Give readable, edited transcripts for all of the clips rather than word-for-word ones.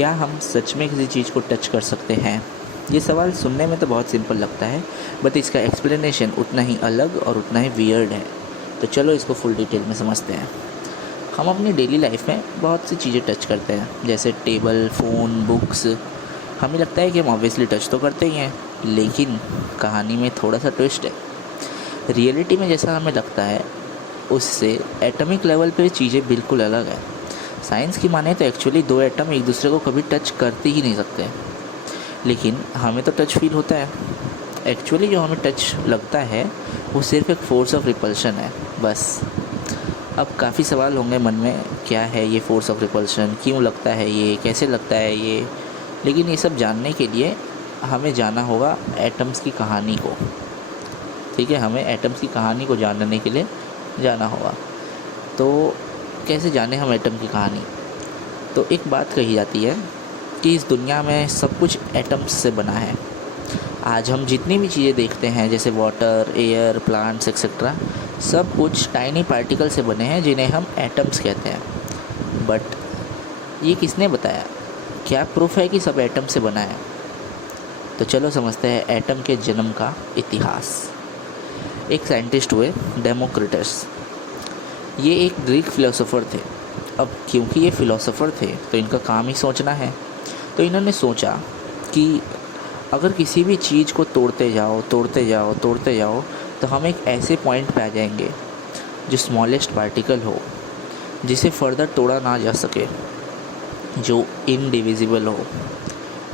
क्या हम सच में किसी चीज़ को टच कर सकते हैं? ये सवाल सुनने में तो बहुत सिंपल लगता है, बट इसका एक्सप्लेनेशन उतना ही अलग और उतना ही वियर्ड है। तो चलो इसको फुल डिटेल में समझते हैं। हम अपनी डेली लाइफ में बहुत सी चीज़ें टच करते हैं, जैसे टेबल, फ़ोन, बुक्स। हमें लगता है कि हम ऑब्वियसली टच तो करते ही हैं, लेकिन कहानी में थोड़ा सा ट्विस्ट है। रियलिटी में जैसा हमें लगता है, उससे एटॉमिक लेवल पे चीज़ें बिल्कुल अलग है। साइंस की माने तो एक्चुअली दो एटम एक दूसरे को कभी टच करते ही नहीं सकते, लेकिन हमें तो टच फील होता है। एक्चुअली जो हमें टच लगता है वो सिर्फ एक फोर्स ऑफ रिपल्शन है, बस। अब काफ़ी सवाल होंगे मन में, क्या है ये फोर्स ऑफ रिपल्शन, क्यों लगता है ये, कैसे लगता है ये। लेकिन ये सब जानने के लिए हमें जाना होगा एटम्स की कहानी को। ठीक है, हमें एटम्स की कहानी को जानने के लिए जाना होगा। तो कैसे जाने हम एटम की कहानी? तो एक बात कही जाती है कि इस दुनिया में सब कुछ एटम्स से बना है। आज हम जितनी भी चीज़ें देखते हैं, जैसे वाटर, एयर, प्लांट्स एक्सेट्रा, सब कुछ टाइनी पार्टिकल से बने हैं जिन्हें हम एटम्स कहते हैं। बट ये किसने बताया? क्या प्रूफ है कि सब एटम से बना है? तो चलो समझते हैं एटम के जन्म का इतिहास। एक साइंटिस्ट हुए, डेमोक्रिटस। ये एक ग्रीक फिलोसोफर थे। अब क्योंकि ये फिलोसोफर थे तो इनका काम ही सोचना है, तो इन्होंने सोचा कि अगर किसी भी चीज़ को तोड़ते जाओ तोड़ते जाओ तोड़ते जाओ तो हम एक ऐसे पॉइंट पे आ जाएंगे जो स्मॉलेस्ट पार्टिकल हो, जिसे फर्दर तोड़ा ना जा सके, जो इनडिविजिबल हो।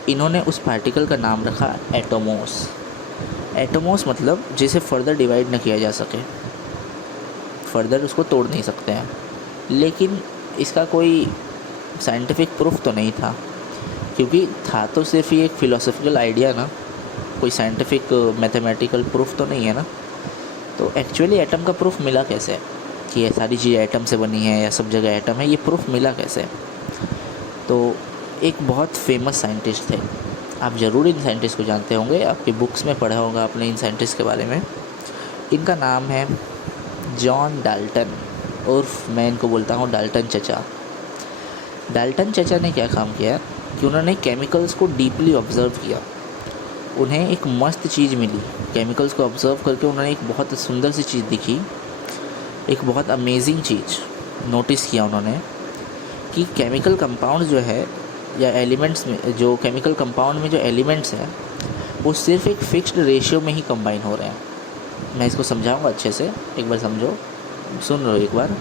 इन्होंने उस पार्टिकल का नाम रखा एटोमोस। एटोमोस मतलब जिसे फर्दर डिवाइड न किया जा सके, फर्दर उसको तोड़ नहीं सकते हैं। लेकिन इसका कोई साइंटिफिक प्रूफ तो नहीं था, क्योंकि था तो सिर्फ ये एक फ़िलोसॉफिकल आइडिया ना, कोई साइंटिफिक मैथमेटिकल प्रूफ तो नहीं है ना। तो एक्चुअली एटम का प्रूफ मिला कैसे कि ये सारी चीज़ें एटम से बनी है या सब जगह एटम है? ये प्रूफ मिला कैसे? तो एक बहुत फेमस साइंटिस्ट थे, आप ज़रूर इन साइंटिस्ट को जानते होंगे, आपकी बुक्स में पढ़ा होगा आपने इन साइंटिस्ट के बारे में। इनका नाम है जॉन डाल्टन, उर्फ मैं इनको बोलता हूँ डाल्टन चचा। डाल्टन चचा ने क्या काम किया कि उन्होंने केमिकल्स को डीपली ऑब्ज़र्व किया। उन्हें एक मस्त चीज़ मिली, केमिकल्स को ऑब्ज़र्व करके उन्होंने एक बहुत सुंदर सी चीज़ दिखी, एक बहुत अमेजिंग चीज़ नोटिस किया उन्होंने कि केमिकल कंपाउंड जो है या एलिमेंट्स में, जो केमिकल कंपाउंड में जो एलिमेंट्स हैं वो सिर्फ एक फ़िक्स्ड रेशियो में ही कंबाइन हो रहे हैं। मैं इसको समझाऊंगा अच्छे से, एक बार समझो, सुन लो एक बार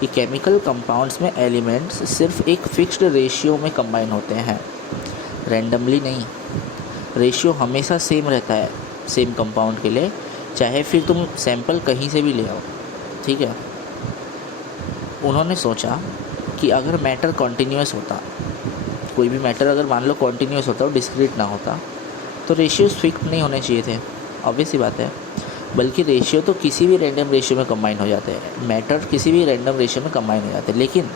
कि केमिकल कंपाउंड्स में एलिमेंट्स सिर्फ एक फ़िक्स्ड रेशियो में कंबाइन होते हैं, रैंडमली नहीं। रेशियो हमेशा सेम रहता है सेम कंपाउंड के लिए, चाहे फिर तुम सैंपल कहीं से भी ले आओ। ठीक है, उन्होंने सोचा कि अगर मैटर कॉन्टीन्यूअस होता, कोई भी मैटर अगर मान लो कॉन्टीन्यूअस होता और डिस्क्रीट ना होता, तो रेशियोज फिक्स नहीं होने चाहिए थे, ऑब्वियस सी बात है। बल्कि रेशियो तो किसी भी रैंडम रेशियो में कंबाइन हो जाते हैं, मैटर किसी भी रैंडम रेशियो में कंबाइन हो जाते हैं। लेकिन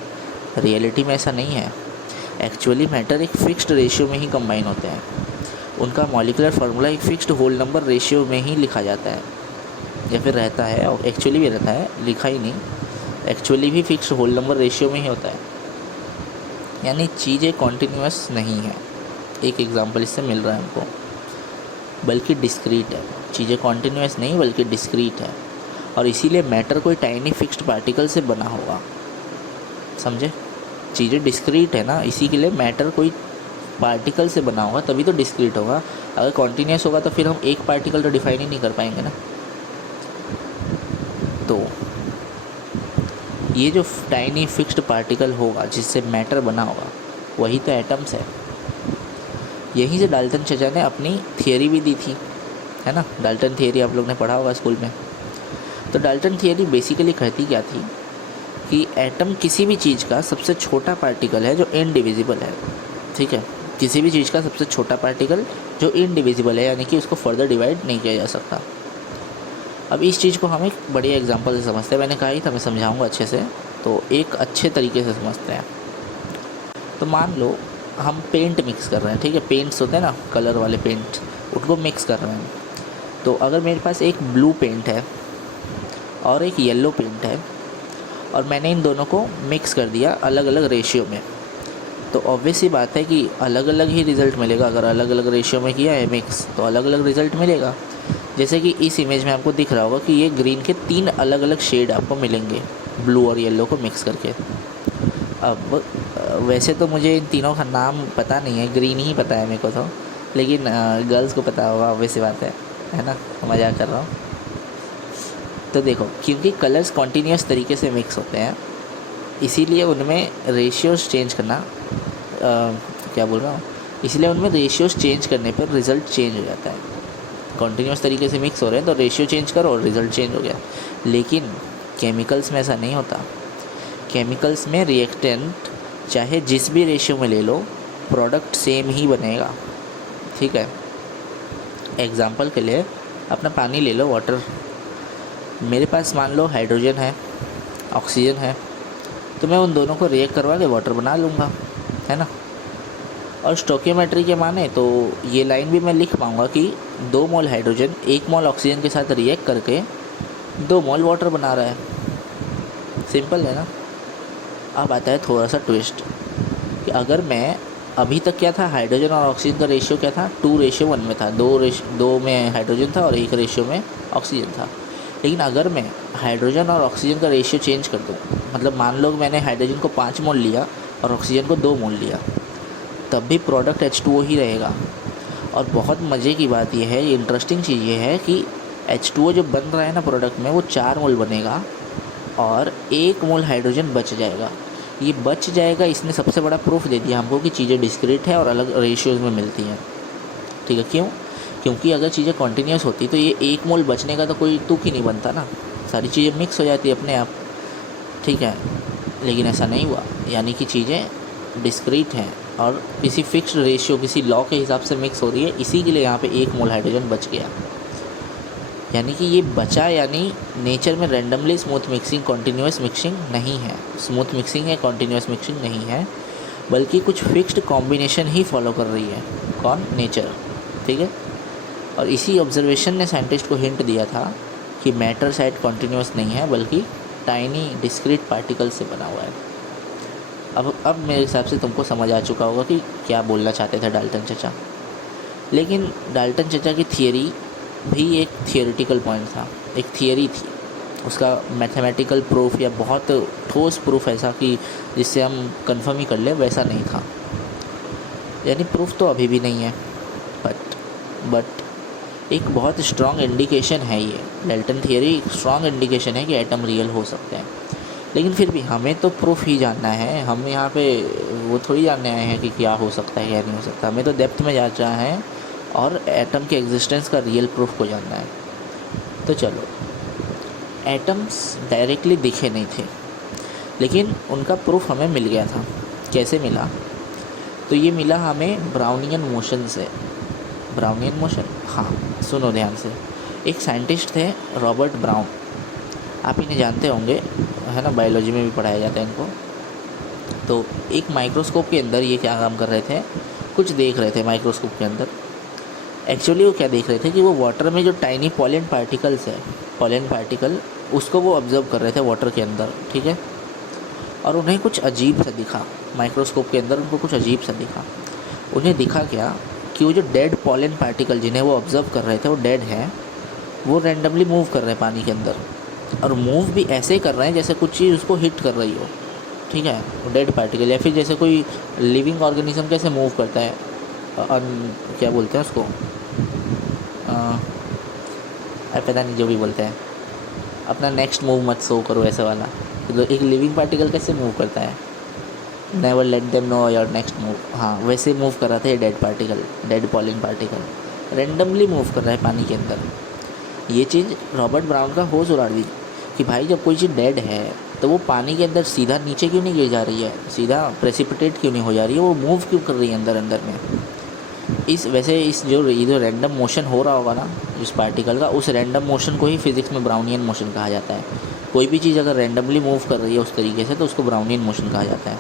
रियलिटी में ऐसा नहीं है। एक्चुअली मैटर एक फ़िक्स्ड रेशियो में ही कंबाइन होते हैं। उनका मॉलिक्यूलर फार्मूला एक फ़िक्स्ड होल नंबर रेशियो में ही लिखा जाता है, या फिर रहता है, और एक्चुअली भी रहता है, लिखा ही नहीं, एक्चुअली भी फिक्स्ड होल नंबर रेशियो में ही होता है। यानी चीज़ें कॉन्टीन्यूअस नहीं है। एक एग्जांपल इससे मिल रहा है हमको, बल्कि डिस्क्रीट है। चीज़ें कॉन्टीन्यूअस नहीं बल्कि डिस्क्रीट है, और इसीलिए मैटर कोई टाइनी फिक्स्ड पार्टिकल से बना होगा। समझे? चीज़ें डिस्क्रीट है ना, इसी के लिए मैटर कोई पार्टिकल से बना होगा, तभी तो डिस्क्रीट होगा। अगर कॉन्टीन्यूअस होगा तो फिर हम एक पार्टिकल तो डिफाइन ही नहीं कर पाएंगे ना। तो ये जो टाइनी फिक्स्ड पार्टिकल होगा जिससे मैटर बना होगा, वही तो एटम्स है। यहीं से डाल्टन चचा ने अपनी थियरी भी दी थी, है ना। डाल्टन थियरी आप लोग ने पढ़ा होगा स्कूल में। तो डाल्टन थियरी बेसिकली कहती क्या थी कि एटम किसी भी चीज़ का सबसे छोटा पार्टिकल है जो इनडिविजिबल है। ठीक है, किसी भी चीज़ का सबसे छोटा पार्टिकल जो इनडिविजिबल है, यानी कि उसको फर्दर डिवाइड नहीं किया जा सकता। अब इस चीज़ को हम एक बढ़िया एग्जांपल से समझते हैं। मैंने कहा ही था मैं समझाऊंगा अच्छे से, तो एक अच्छे तरीके से समझते हैं। तो मान लो हम पेंट मिक्स कर रहे हैं। ठीक है, पेंट्स होते हैं ना, कलर वाले पेंट, उनको मिक्स कर रहे हैं। तो अगर मेरे पास एक ब्लू पेंट है और एक येलो पेंट है, और मैंने इन दोनों को मिक्स कर दिया अलग अलग रेशियो में, तो ऑब्वियस सी बात है कि अलग अलग ही रिज़ल्ट मिलेगा। अगर अलग अलग रेशियो में किया है मिक्स तो अलग अलग रिज़ल्ट मिलेगा। जैसे कि इस इमेज में आपको दिख रहा होगा कि ये ग्रीन के 3 अलग अलग शेड आपको मिलेंगे ब्लू और येलो को मिक्स करके। अब वैसे तो मुझे इन तीनों का नाम पता नहीं है, ग्रीन ही पता है मेरे को तो, लेकिन गर्ल्स को पता होगा, ऑब्वियस सी बात है ना, मजाक कर रहा हूँ। तो देखो, क्योंकि कलर्स कॉन्टीन्यूस तरीके से मिक्स होते हैं, इसीलिए उनमें रेशियोज़ चेंज करना क्या बोल रहा हूँ, इसलिए उनमें रेशियोज़ चेंज करने पर रिज़ल्ट चेंज हो जाता है। कॉन्टीन्यूस तरीके से मिक्स हो रहे हैं तो रेशियो चेंज करो और रिज़ल्ट चेंज हो गया। लेकिन केमिकल्स में ऐसा नहीं होता। केमिकल्स में रिएक्टेंट चाहे जिस भी रेशियो में ले लो, प्रोडक्ट सेम ही बनेगा। ठीक है, एग्जांपल के लिए अपना पानी ले लो, वाटर। मेरे पास मान लो हाइड्रोजन है, ऑक्सीजन है, तो मैं उन दोनों को रिएक्ट करवा के वाटर बना लूँगा, है ना। और स्टोकियोमेट्री के माने तो ये लाइन भी मैं लिख पाऊँगा कि 2 मोल हाइड्रोजन 1 मोल ऑक्सीजन के साथ रिएक्ट करके 2 मोल वाटर बना रहा है। सिंपल है ना। अब आता है थोड़ा सा ट्विस्ट कि अगर मैं अभी तक क्या था, हाइड्रोजन और ऑक्सीजन का रेशियो क्या था, 2:1 में था। 2 में हाइड्रोजन था और 1 रेशियो में ऑक्सीजन था। लेकिन अगर मैं हाइड्रोजन और ऑक्सीजन का रेशियो चेंज कर दूँ, मतलब मान लो मैंने हाइड्रोजन को 5 मोल लिया और ऑक्सीजन को 2 मोल लिया, तब भी प्रोडक्ट H2O ही रहेगा। और बहुत मज़े की बात यह है, इंटरेस्टिंग चीज़ ये है कि H2O जो बन रहा है ना प्रोडक्ट में, वो 4 मोल बनेगा और 1 मोल हाइड्रोजन बच जाएगा। ये बच जाएगा, इसने सबसे बड़ा प्रूफ दे दिया हमको कि चीज़ें डिस्क्रीट है और अलग रेशियोज़ में मिलती हैं। ठीक है, क्यों? क्योंकि अगर चीज़ें कॉन्टीन्यूस होती तो ये 1 मोल बचने का तो कोई तुक ही नहीं बनता ना, सारी चीज़ें मिक्स हो जाती अपने आप। ठीक है, लेकिन ऐसा नहीं हुआ, यानी कि चीज़ें डिस्क्रीट हैं और किसी फिक्स्ड रेशियो, किसी लॉ के हिसाब से मिक्स हो रही है। इसी के लिए यहाँ पे 1 मोल हाइड्रोजन बच गया। यानी कि ये बचा, यानी नेचर में randomly smooth mixing, continuous mixing नहीं है। स्मूथ मिक्सिंग है, कॉन्टीन्यूस मिक्सिंग नहीं है, बल्कि कुछ फिक्स्ड कॉम्बिनेशन ही फॉलो कर रही है। कौन? नेचर। ठीक है, और इसी ऑब्जर्वेशन ने साइंटिस्ट को हिंट दिया था कि मैटर शायद कॉन्टीन्यूस नहीं है, बल्कि टाइनी डिस्क्रीट पार्टिकल से बना हुआ है। अब मेरे हिसाब से तुमको समझ आ चुका होगा कि क्या बोलना चाहते थे डाल्टन चचा। लेकिन डाल्टन चचा की थियरी भी एक थियोरेटिकल पॉइंट था, एक थियरी थी। उसका मैथमेटिकल प्रूफ या बहुत ठोस प्रूफ ऐसा कि जिससे हम कंफर्म ही कर ले, वैसा नहीं था। यानी प्रूफ तो अभी भी नहीं है, बट एक बहुत स्ट्रॉन्ग इंडिकेशन है। ये डाल्टन थियरी एक स्ट्रॉन्ग इंडिकेशन है कि एटम रियल हो सकते हैं। लेकिन फिर भी हमें तो प्रूफ ही जानना है। हम यहाँ पे वो थोड़ी जानने आए हैं कि क्या हो सकता है, क्या नहीं हो सकता। हमें तो डेप्थ में जाना है और एटम के एग्जिस्टेंस का रियल प्रूफ को जानना है। तो चलो, एटम्स डायरेक्टली दिखे नहीं थे, लेकिन उनका प्रूफ हमें मिल गया था। कैसे मिला? तो ये मिला हमें ब्राउनियन मोशन से। ब्राउनियन मोशन, हाँ सुनो ध्यान से। एक साइंटिस्ट थे रॉबर्ट ब्राउन, आप इन्हें जानते होंगे, है ना, बायोलॉजी में भी पढ़ाया जाता है इनको। तो एक माइक्रोस्कोप के अंदर ये क्या काम कर रहे थे, कुछ देख रहे थे माइक्रोस्कोप के अंदर। एक्चुअली वो क्या देख रहे थे कि वो वाटर में जो टाइनी पॉलन पार्टिकल्स है, पॉलन पार्टिकल, उसको वो ऑब्जर्व कर रहे थे वाटर के अंदर। ठीक है, और उन्हें कुछ अजीब सा दिखा माइक्रोस्कोप के अंदर। उनको कुछ अजीब सा दिखा। उन्हें दिखा क्या कि वो जो डेड पॉलन पार्टिकल जिन्हें वो ऑब्जर्व कर रहे थे, वो डेड हैं, वो रैंडमली मूव कर रहे हैं पानी के अंदर। और मूव भी ऐसे कर रहे हैं जैसे कुछ चीज़ उसको हिट कर रही हो। ठीक है, वो डेड पार्टिकल, या फिर जैसे कोई लिविंग ऑर्गेनिज्म कैसे मूव करता है, क्या बोलते हैं उसको, पता नहीं, जो भी बोलते हैं। अपना नेक्स्ट मूव मत शो करो, ऐसा वाला। तो एक लिविंग पार्टिकल कैसे मूव करता है, never let them know your next move, हाँ वैसे मूव कर रहा था ये dead particle, dead pollen particle randomly move कर रहा है पानी के अंदर। ये चीज़ रॉबर्ट ब्राउन का होश उड़ा दी कि भाई जब कोई चीज़ डेड है तो वो पानी के अंदर सीधा नीचे क्यों नहीं गिर जा रही है, सीधा प्रेसिपिटेट क्यों नहीं हो जा रही है, वो मूव क्यों कर रही है अंदर अंदर में। इस जो रैंडम मोशन हो रहा होगा ना इस पार्टिकल का, उस रैंडम मोशन को ही फिज़िक्स में ब्राउनियन मोशन कहा जाता है। कोई भी चीज़ अगर रैंडमली मूव कर रही है उस तरीके से, तो उसको ब्राउनियन मोशन कहा जाता है।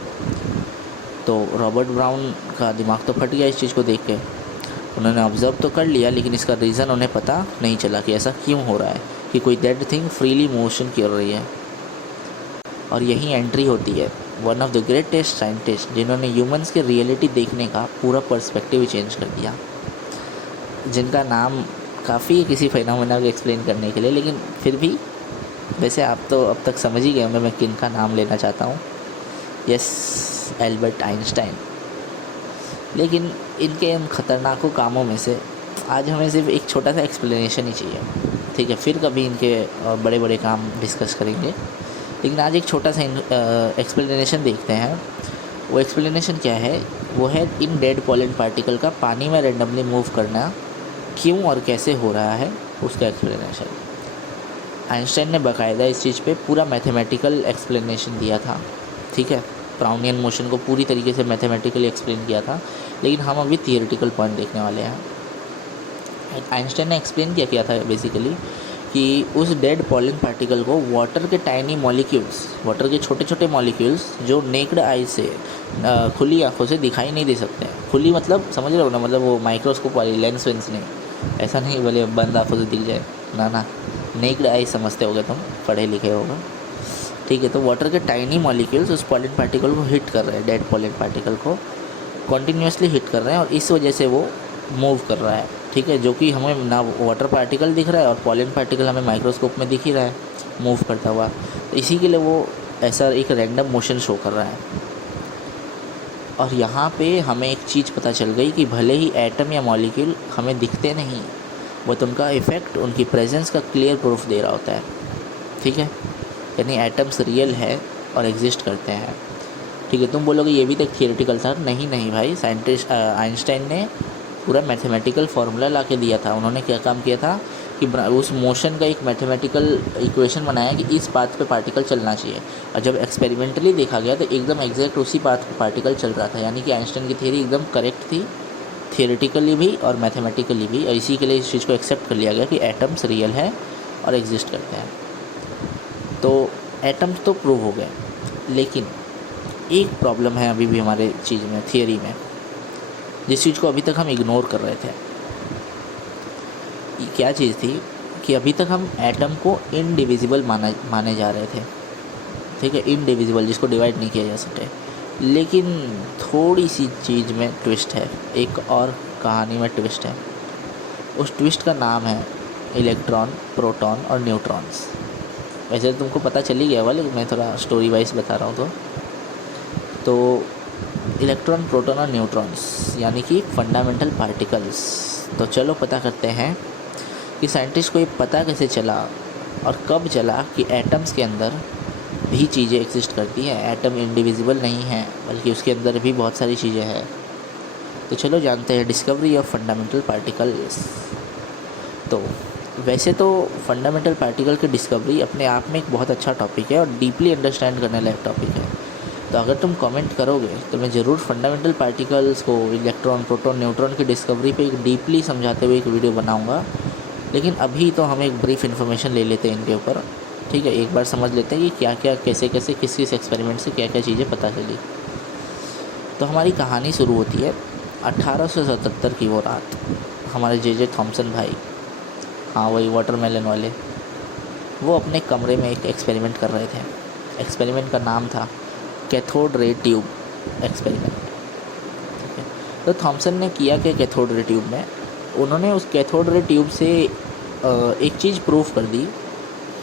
तो रॉबर्ट ब्राउन का दिमाग तो फट गया इस चीज़ को देख के। उन्होंने ऑब्ज़र्व तो कर लिया, लेकिन इसका रीज़न उन्हें पता नहीं चला कि ऐसा क्यों हो रहा है कि कोई डेड थिंग फ्रीली मोशन कर रही है। और यही एंट्री होती है one of the greatest scientist जिन्होंने ह्यूमंस के रियलिटी देखने का पूरा पर्सपेक्टिव चेंज कर दिया, जिनका नाम काफ़ी किसी फिनोमेना को एक्सप्लेन करने के लिए, लेकिन फिर भी वैसे आप तो अब तक समझ ही गए होंगे मैं किन का नाम लेना चाहता हूँ। Yes, Albert Einstein. लेकिन इनके इन खतरनाकों कामों में से आज हमें सिर्फ एक छोटा सा एक्सप्लेनेशन ही चाहिए, ठीक है। फिर कभी इनके बड़े बड़े काम डिस्कस करेंगे, लेकिन आज एक छोटा सा एक्सप्लेनेशन देखते हैं। वो एक्सप्लेनेशन क्या है? वो है इन डेड पॉलन पार्टिकल का पानी में रेंडमली मूव करना क्यों और कैसे हो रहा है, उसका एक्सप्लेनेशन। आइंस्टाइन ने बाकायदा इस चीज़ पे पूरा मैथमेटिकल एक्सप्लेनेशन दिया था, ठीक है। ब्राउनियन मोशन को पूरी तरीके से मैथमेटिकली एक्सप्लेन किया था, लेकिन हम अभी थियोरेटिकल पॉइंट देखने वाले हैं। आइंस्टाइन ने एक्सप्लेन किया था बेसिकली कि उस डेड पॉलन पार्टिकल को वाटर के टाइनी मॉलिक्यूल्स, वाटर के छोटे छोटे मॉलिक्यूल्स जो नेक्ड आई से खुली आंखों से दिखाई नहीं दे सकते हैं। खुली मतलब समझ रहे हो ना, मतलब वो माइक्रोस्कोप वाली लेंस वेंस नहीं, ऐसा नहीं बोले बंद आंखों से दिख जाए, ना, नेक्ड आई समझते होगे तुम, पढ़े लिखे होगा, ठीक है। तो वाटर के टाइनी मॉलिक्यूल्स उस पॉलन पार्टिकल को हिट कर रहे हैं, डेड पॉलन पार्टिकल को कॉन्टीन्यूसली हिट कर रहे हैं, और इस वजह से वो मूव कर रहा है, ठीक है। जो कि हमें ना वाटर पार्टिकल दिख रहा है और पॉलन पार्टिकल हमें माइक्रोस्कोप में दिख ही रहा है मूव करता हुआ, तो इसी के लिए वो ऐसा एक रैंडम मोशन शो कर रहा है। और यहाँ पे हमें एक चीज़ पता चल गई कि भले ही एटम या मॉलिक्यूल हमें दिखते नहीं, बट उनका इफ़ेक्ट, उनकी प्रेजेंस का क्लियर प्रूफ दे रहा होता है, ठीक है। यानी एटम्स रियल है और एग्जिस्ट करते हैं, ठीक है। तुम बोलोगे ये भी तो थियोरेटिकल था। नहीं भाई, साइंटिस्ट आइंस्टाइन ने पूरा मैथमेटिकल फार्मूला ला के दिया था। उन्होंने क्या काम किया था कि उस मोशन का एक मैथमेटिकल इक्वेशन बनाया कि इस पाथ पे पार्टिकल चलना चाहिए, और जब एक्सपेरिमेंटली देखा गया तो एकदम एग्जैक्ट उसी पाथ पे पार्टिकल चल रहा था। यानी कि आइंस्टाइन की थियरी एकदम करेक्ट थी, थियोरेटिकली भी और मैथमेटिकली भी, और इसी के लिए इस चीज़ को एक्सेप्ट कर लिया गया कि एटम्स रियल है और एग्जिस्ट करते हैं। तो एटम्स तो प्रूव हो गए, लेकिन एक प्रॉब्लम है अभी भी हमारे चीज़ में, थियरी में, जिस चीज़ को अभी तक हम इग्नोर कर रहे थे। क्या चीज़ थी कि अभी तक हम एटम को इनडिविजिबल माने जा रहे थे, ठीक है, इनडिविजिबल, जिसको डिवाइड नहीं किया जा सके। लेकिन थोड़ी सी चीज़ में ट्विस्ट है, एक और कहानी में ट्विस्ट है। उस ट्विस्ट का नाम है इलेक्ट्रॉन, प्रोटॉन और न्यूट्रॉन्स। वैसे तो तुमको पता चल ही गया होगा, लेकिन मैं थोड़ा स्टोरी वाइज बता रहा हूँ। तो इलेक्ट्रॉन, प्रोटॉन और न्यूट्रॉन्स यानी कि फंडामेंटल पार्टिकल्स। तो चलो पता करते हैं कि साइंटिस्ट को ये पता कैसे चला और कब चला कि एटम्स के अंदर भी चीज़ें एग्जिस्ट करती हैं। एटम इंडिविजिबल नहीं है, बल्कि उसके अंदर भी बहुत सारी चीज़ें हैं। तो चलो जानते हैं डिस्कवरी ऑफ फंडामेंटल पार्टिकल्स। तो वैसे तो फंडामेंटल पार्टिकल की डिस्कवरी अपने आप में एक बहुत अच्छा टॉपिक है और डीपली अंडरस्टैंड करने लायक टॉपिक है। तो अगर तुम कमेंट करोगे तो मैं ज़रूर फंडामेंटल पार्टिकल्स को, इलेक्ट्रॉन, प्रोटॉन, न्यूट्रॉन की डिस्कवरी पे एक डीपली समझाते हुए एक वीडियो बनाऊंगा। लेकिन अभी तो हम एक ब्रीफ इन्फॉर्मेशन ले लेते हैं इनके ऊपर, ठीक है। एक बार समझ लेते हैं कि क्या क्या, कैसे कैसे, किस किस एक्सपेरिमेंट से क्या क्या चीज़ें पता चली। तो हमारी कहानी शुरू होती है 1877 की वो रात। हमारे जे थॉमसन भाई, हाँ वही वाटरमेलन वाले, वो अपने कमरे में एक एक्सपेरिमेंट कर रहे थे। एक्सपेरिमेंट का नाम था कैथोड रे ट्यूब एक्सपेरिमेंट, ठीक है। तो थॉमसन ने किया कि कैथोड रे ट्यूब में उन्होंने उस कैथोड रे ट्यूब से एक चीज़ प्रूफ कर दी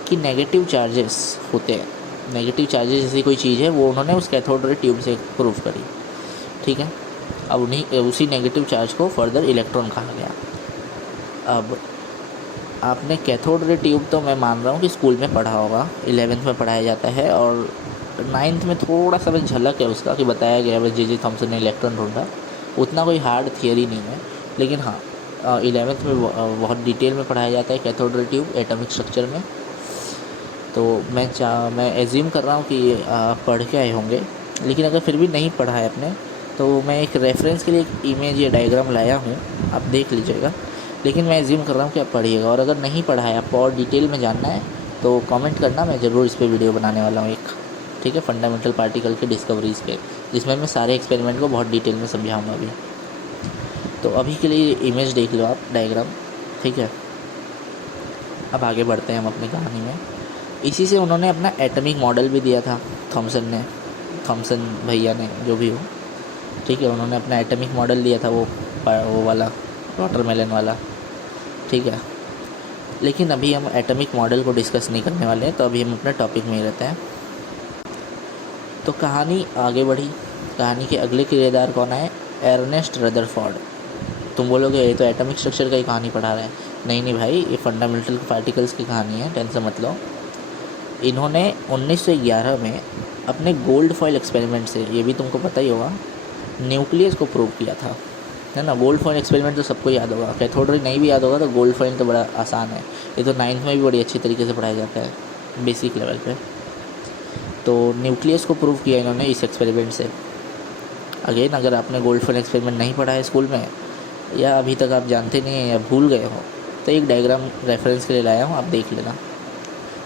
कि नेगेटिव चार्जेस होते हैं। नेगेटिव चार्जेस जैसी कोई चीज़ है, वो उन्होंने उस कैथोड रे ट्यूब से प्रूफ करी, ठीक है। अब उसी नेगेटिव चार्ज को फर्दर इलेक्ट्रॉन कहा गया। अब आपने कैथोड रे ट्यूब तो मैं मान रहा हूँ कि स्कूल में पढ़ा होगा, 11th में पढ़ाया जाता है, और 9th में थोड़ा सा बस झलक है उसका कि बताया गया बस जे थॉमसन ने इलेक्ट्रॉन ढूंढा। उतना कोई हार्ड थियरी नहीं है, लेकिन हाँ 11th में बहुत डिटेल में पढ़ाया जाता है cathode ray tube atomic structure में। तो मैं एज्यूम कर रहा हूँ कि पढ़ के आए होंगे, लेकिन अगर फिर भी नहीं पढ़ा है आपने, तो मैं एक रेफरेंस के लिए एक इमेज या डायग्राम लाया हूँ, आप देख लीजिएगा। लेकिन मैं एज्यूम कर रहा हूँ कि आप पढ़िएगा, और अगर नहीं पढ़ा है, आपको और डिटेल में जानना है, तो कमेंट करना, मैं ज़रूर इस पर वीडियो बनाने वाला हूँ एक, ठीक है, फंडामेंटल पार्टिकल के डिस्कवरीज़ पे, जिसमें मैं सारे एक्सपेरिमेंट को बहुत डिटेल में समझाऊँगा अभी। तो अभी के लिए इमेज देख लो आप, डायग्राम, ठीक है। अब आगे बढ़ते हैं हम अपनी कहानी में। इसी से उन्होंने अपना एटॉमिक मॉडल भी दिया था थॉमसन ने, थॉमसन भैया ने, जो भी हो, ठीक है, उन्होंने अपना एटॉमिक मॉडल लिया था, वो वाला वाटरमेलन वाला, ठीक है। लेकिन अभी हम एटॉमिक मॉडल को डिस्कस नहीं करने वाले हैं, तो अभी हम अपने टॉपिक में ही रहते हैं। तो कहानी आगे बढ़ी। कहानी के अगले किरदार कौन है? Earnest Rutherford. तुम बोलोगे ये तो एटॉमिक स्ट्रक्चर का ही कहानी पढ़ा रहा है। नहीं नहीं भाई, ये फंडामेंटल पार्टिकल्स की कहानी है, टेंशन मत लो। इन्होंने 1911 में अपने गोल्ड फॉइल एक्सपेरिमेंट से, ये भी तुमको पता ही होगा, न्यूक्लियस को प्रूव किया था, है ना। गोल्ड फॉइल एक्सपेरिमेंट तो सबको याद होगा, कैथोड रे नहीं भी याद होगा तो गोल्ड फॉइल तो बड़ा आसान है, ये तो 9th में भी बड़ी अच्छी तरीके से पढ़ाया जाता है बेसिक लेवल पे। तो न्यूक्लियस को प्रूव किया इन्होंने इस एक्सपेरिमेंट से। अगेन, अगर आपने गोल्ड फॉइल एक्सपेरिमेंट नहीं पढ़ा है स्कूल में, या अभी तक आप जानते नहीं हैं या भूल गए हो, तो एक डायग्राम रेफरेंस के लिए लाया हूँ, आप देख लेना।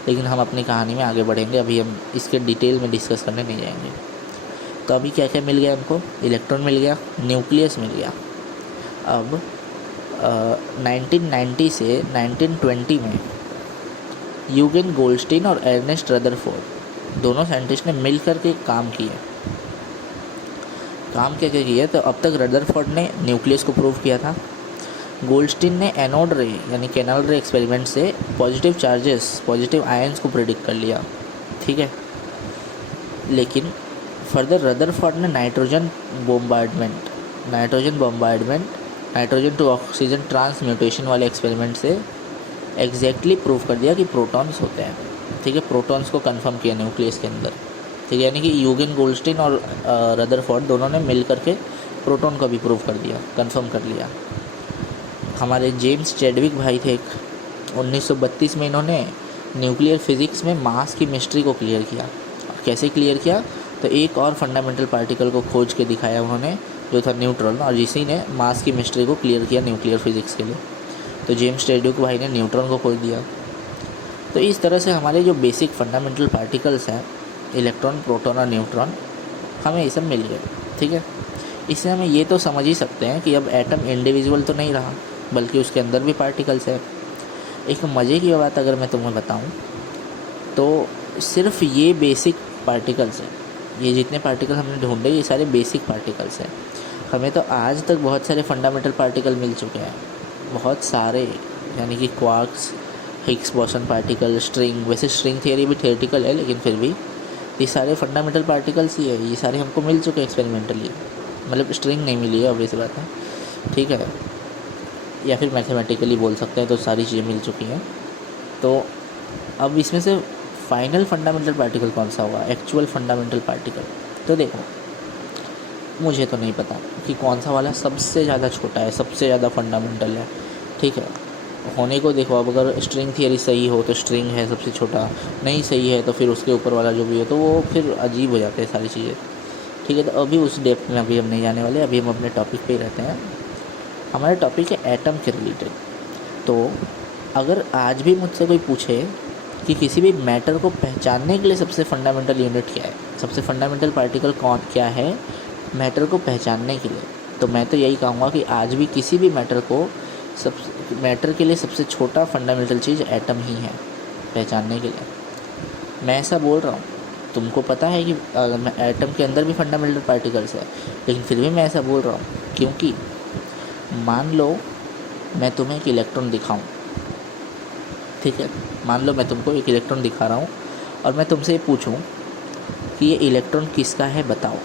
लेकिन हम अपनी कहानी में आगे बढ़ेंगे, अभी हम इसके डिटेल में डिस्कस करने नहीं जाएंगे। तो अभी क्या क्या मिल गया हमको? इलेक्ट्रॉन मिल गया, न्यूक्लियस मिल गया। अब 1990 से 1920 में यूगेन गोल्डस्टीन और एर्नेस्ट रदरफोर्ड दोनों साइंटिस्ट ने मिल कर के काम किए। काम क्या क्या किया? तो अब तक रदरफोर्ड ने न्यूक्लियस को प्रूव किया था, गोल्डस्टीन ने एनोड रे यानी कैनल रे एक्सपेरिमेंट से पॉजिटिव चार्जेस, पॉजिटिव आयंस को प्रेडिक्ट कर लिया, ठीक है। लेकिन फर्दर रदरफोर्ड ने nitrogen bombardment, nitrogen to oxygen transmutation वाले एक्सपेरिमेंट से एग्जैक्टली प्रूव कर दिया कि प्रोटॉन्स होते हैं, ठीक है। प्रोटॉन्स को कंफर्म किया न्यूक्लियस के अंदर, ठीक है। यानी कि यूगेन गोल्डस्टीन और रदरफोर्ड दोनों ने मिल करके प्रोटॉन को भी प्रूव कर दिया, कंफर्म कर लिया। हमारे जेम्स चैडविक भाई थे, 1932 में इन्होंने न्यूक्लियर फिज़िक्स में मास की मिस्ट्री को क्लियर किया। कैसे क्लियर किया? तो एक और फंडामेंटल पार्टिकल को खोज के दिखाया उन्होंने, जो था न्यूट्रॉन, और इसी ने मास की मिस्ट्री को क्लियर किया न्यूक्लियर फिज़िक्स के लिए। तो जेम्स चैडविक भाई ने न्यूट्रॉन को खोज दिया। तो इस तरह से हमारे जो बेसिक फंडामेंटल पार्टिकल्स हैं, इलेक्ट्रॉन, प्रोटॉन और न्यूट्रॉन, हमें ये सब मिल गए, ठीक है। इससे हमें ये तो समझ ही सकते हैं कि अब एटम इंडिविजुअल तो नहीं रहा, बल्कि उसके अंदर भी पार्टिकल्स है। एक मज़े की बात अगर मैं तुम्हें बताऊं, तो सिर्फ ये बेसिक पार्टिकल्स हैं, ये जितने पार्टिकल हमने ढूंढे ये सारे बेसिक पार्टिकल्स हैं। हमें तो आज तक बहुत सारे फंडामेंटल पार्टिकल मिल चुके हैं, बहुत सारे, यानी कि quarks, Higgs boson particle, string. वैसे स्ट्रिंग थियरी भी थियोरेटिकल है, लेकिन फिर भी ये सारे फंडामेंटल पार्टिकल्स ही है, ये सारे हमको मिल चुके हैं एक्सपेरिमेंटली। मतलब स्ट्रिंग नहीं मिली है, ऑब्वियस बात है, ठीक है, या फिर मैथमेटिकली बोल सकते हैं, तो सारी चीज़ें मिल चुकी हैं। तो अब इसमें से फाइनल फंडामेंटल पार्टिकल कौन सा होगा, एक्चुअल फंडामेंटल पार्टिकल? तो देखो, मुझे तो नहीं पता कि कौन सा वाला सबसे ज़्यादा छोटा है, सबसे ज़्यादा फंडामेंटल है, ठीक है। होने को देखो, अब अगर स्ट्रिंग थियरी सही हो तो स्ट्रिंग है सबसे छोटा, नहीं सही है तो फिर उसके ऊपर वाला जो भी हो, तो वो फिर अजीब हो जाते हैं सारी चीज़ें, ठीक है। तो अभी उस डेप्थ में अभी हम नहीं जाने वाले, अभी हम अपने टॉपिक पे ही रहते हैं। हमारा टॉपिक है एटम के रिलेटेड। तो अगर आज भी मुझसे कोई पूछे कि किसी भी मैटर को पहचानने के लिए सबसे फंडामेंटल यूनिट क्या है, सबसे फंडामेंटल पार्टिकल क्या है मैटर को पहचानने के लिए, तो मैं तो यही कहूँगा कि आज भी किसी भी मैटर के लिए सबसे छोटा फंडामेंटल चीज़ एटम ही है पहचानने के लिए। मैं ऐसा बोल रहा हूँ, तुमको पता है कि एटम के अंदर भी फंडामेंटल पार्टिकल्स है, लेकिन फिर भी मैं ऐसा बोल रहा हूँ क्योंकि मान लो मैं तुम्हें एक इलेक्ट्रॉन दिखाऊं, ठीक है, मान लो मैं तुमको एक इलेक्ट्रॉन दिखा रहा हूँ और मैं तुमसे ये पूछूं कि ये इलेक्ट्रॉन किसका है बताओ,